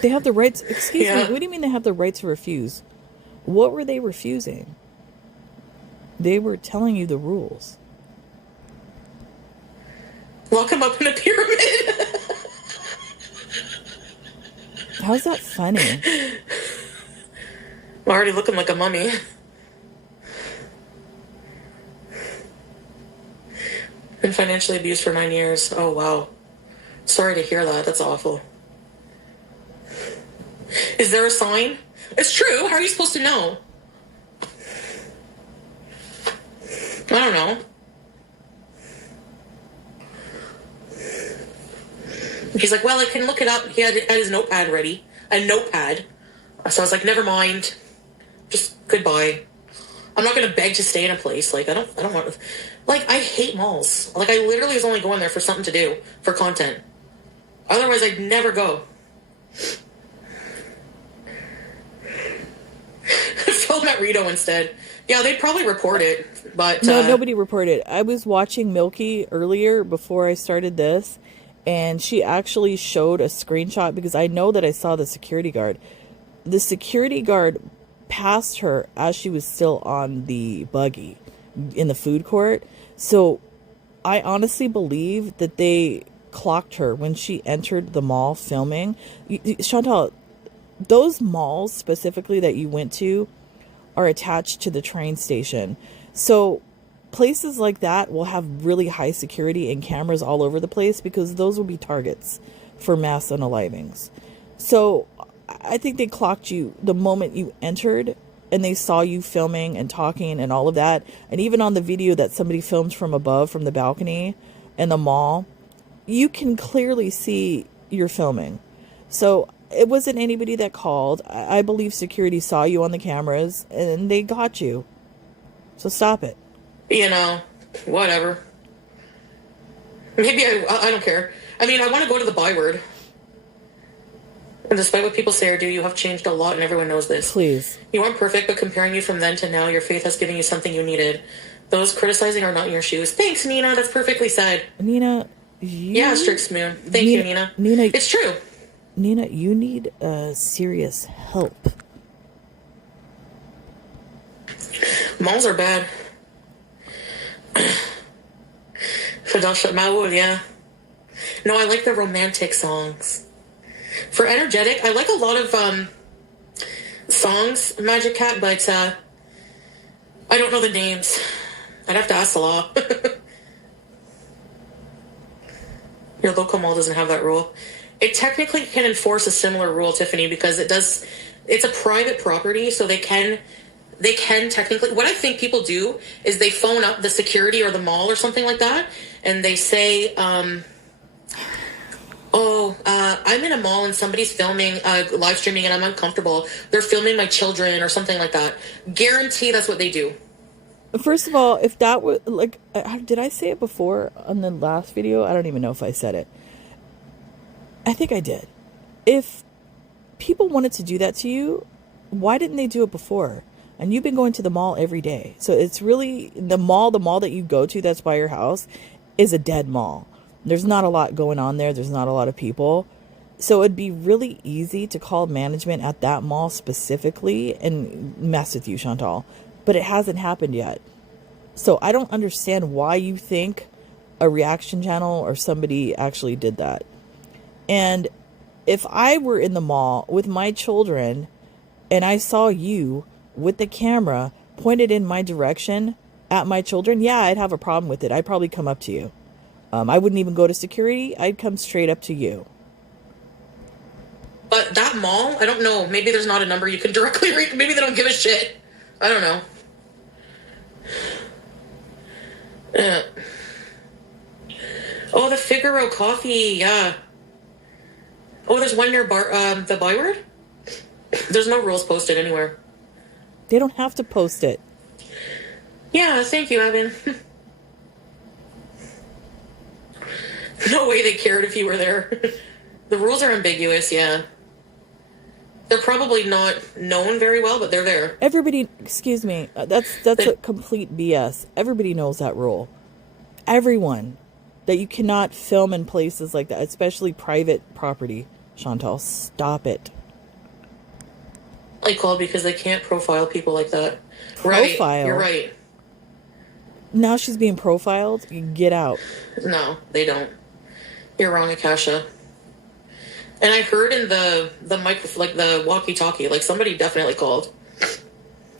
They have the right to... Excuse me, what do you mean they have the right to refuse? What were they refusing? They were telling you the rules. Lock him up in a pyramid. How's that funny? I'm already looking like a mummy. Been financially abused for 9 years. Oh, wow. Sorry to hear that. That's awful. Is there a sign? It's true. How are you supposed to know? I don't know. He's like, well, I can look it up. He had his notepad ready. A notepad. So I was like, never mind. Just goodbye. I'm not going to beg to stay in a place. I don't want... I hate malls. I literally was only going there for something to do. For content. Otherwise, I'd never go. Film at Rito instead. Yeah, they'd probably report it, but... No, nobody reported. I was watching Milky earlier before I started this, and she actually showed a screenshot because I know that I saw the security guard. The security guard passed her as she was still on the buggy in the food court. So I honestly believe that they clocked her when she entered the mall filming. Chantal, those malls specifically that you went to are attached to the train station. So places like that will have really high security and cameras all over the place because those will be targets for mass unalivings. So I think they clocked you the moment you entered, and they saw you filming and talking and all of that. And even on the video that somebody filmed from above, from the balcony in the mall, you can clearly see you're filming. So it wasn't anybody that called. I believe security saw you on the cameras and they got you. So stop it. You know, whatever. Maybe I don't care. I mean, I want to go to the byword. And despite what people say or do, you have changed a lot, and everyone knows this. Please. You aren't perfect, but comparing you from then to now, your faith has given you something you needed. Those criticizing are not in your shoes. Thanks, Nina. That's perfectly said. Nina, yeah, Strix Moon. Thank you, Nina. Nina, it's true. Nina, you need serious help. Malls are bad. Fadasha Maul, yeah. No, I like the romantic songs. For energetic, I like a lot of songs, Magic Cat, but I don't know the names. I'd have to ask Salah. Your local mall doesn't have that rule. It technically can enforce a similar rule, Tiffany, because it's a private property, so they can technically, what I think people do is they phone up the security or the mall or something like that, and they say, I'm in a mall and somebody's filming, live streaming, and I'm uncomfortable. They're filming my children or something like that. Guarantee that's what they do. First of all, if that was, like, did I say it before on the last video? I don't even know if I said it. I think I did. If people wanted to do that to you, why didn't they do it before? And you've been going to the mall every day. So it's really, the mall that you go to that's by your house is a dead mall. There's not a lot going on there. There's not a lot of people. So it'd be really easy to call management at that mall specifically and mess with you, Chantal. But it hasn't happened yet. So I don't understand why you think a reaction channel or somebody actually did that. And if I were in the mall with my children and I saw you with the camera pointed in my direction at my children, yeah, I'd have a problem with it. I'd probably come up to you. I wouldn't even go to security. I'd come straight up to you. But that mall, I don't know. Maybe there's not a number you can directly reach. Maybe they don't give a shit. I don't know. Oh, the Figaro coffee. Yeah. Oh, there's one near the Byward? There's no rules posted anywhere. They don't have to post it. Yeah, thank you, Evan. No way they cared if you were there. The rules are ambiguous, yeah. They're probably not known very well, but they're there. Everybody, excuse me, that's a complete BS. Everybody knows that rule. Everyone. That you cannot film in places like that, especially private property. Chantal, stop it. I called because they can't profile people like that. Profile? Right, you're right. Now she's being profiled? Get out. No, they don't. You're wrong, Akasha. And I heard in the mic, like the walkie-talkie, like somebody definitely called.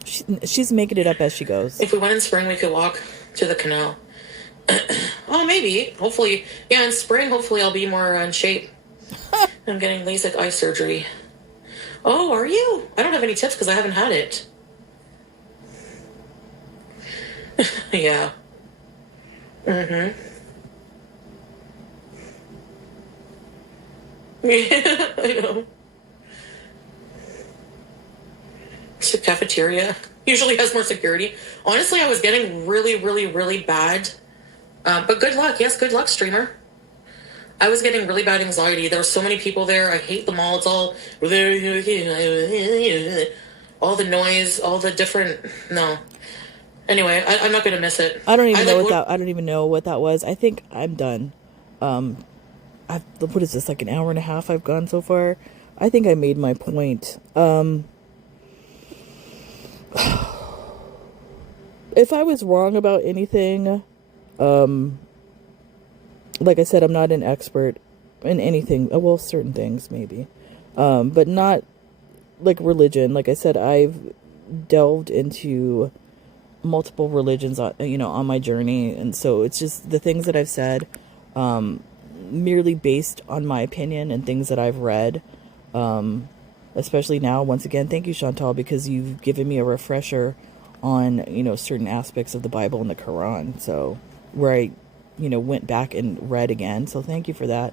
She's making it up as she goes. If we went in spring, we could walk to the canal. Oh, maybe. Hopefully. Yeah, in spring, hopefully I'll be more in shape. I'm getting LASIK eye surgery. Oh, are you? I don't have any tips because I haven't had it. Yeah. Mm-hmm. Yeah, I know. It's a cafeteria. Usually has more security. Honestly, I was getting really, really, really bad. But good luck. Yes, good luck, streamer. I was getting really bad anxiety. There were so many people there. I hate them all. It's all the noise, all the different. No. Anyway, I'm not gonna miss it. I don't even know what that was. I think I'm done. What is this, like an hour and a half I've gone so far? I think I made my point. If I was wrong about anything, like I said, I'm not an expert in anything. Well, certain things maybe, but not like religion, like I said, I've delved into multiple religions, on my journey. And so it's just the things that I've said, merely based on my opinion and things that I've read. Especially now, once again, thank you, Chantal, because you've given me a refresher on, certain aspects of the Bible and the Quran. So where I, went back and read again. So thank you for that.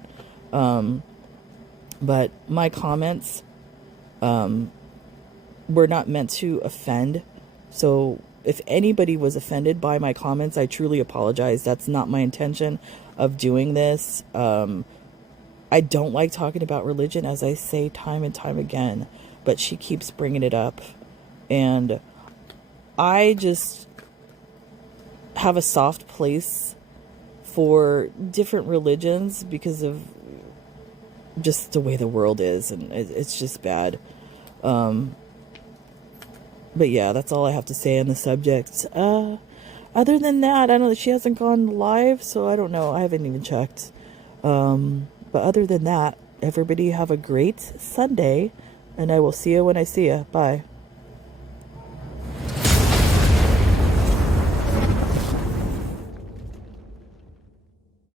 But my comments, were not meant to offend. So if anybody was offended by my comments, I truly apologize. That's not my intention of doing this. I don't like talking about religion, as I say time and time again, but she keeps bringing it up. And I just have a soft place for different religions because of just the way the world is, and it's just bad. But yeah, that's all I have to say on the subject. Other than that, I know that she hasn't gone live, so I don't know. I haven't even checked. But other than that, everybody have a great Sunday, and I will see you when I see you. Bye.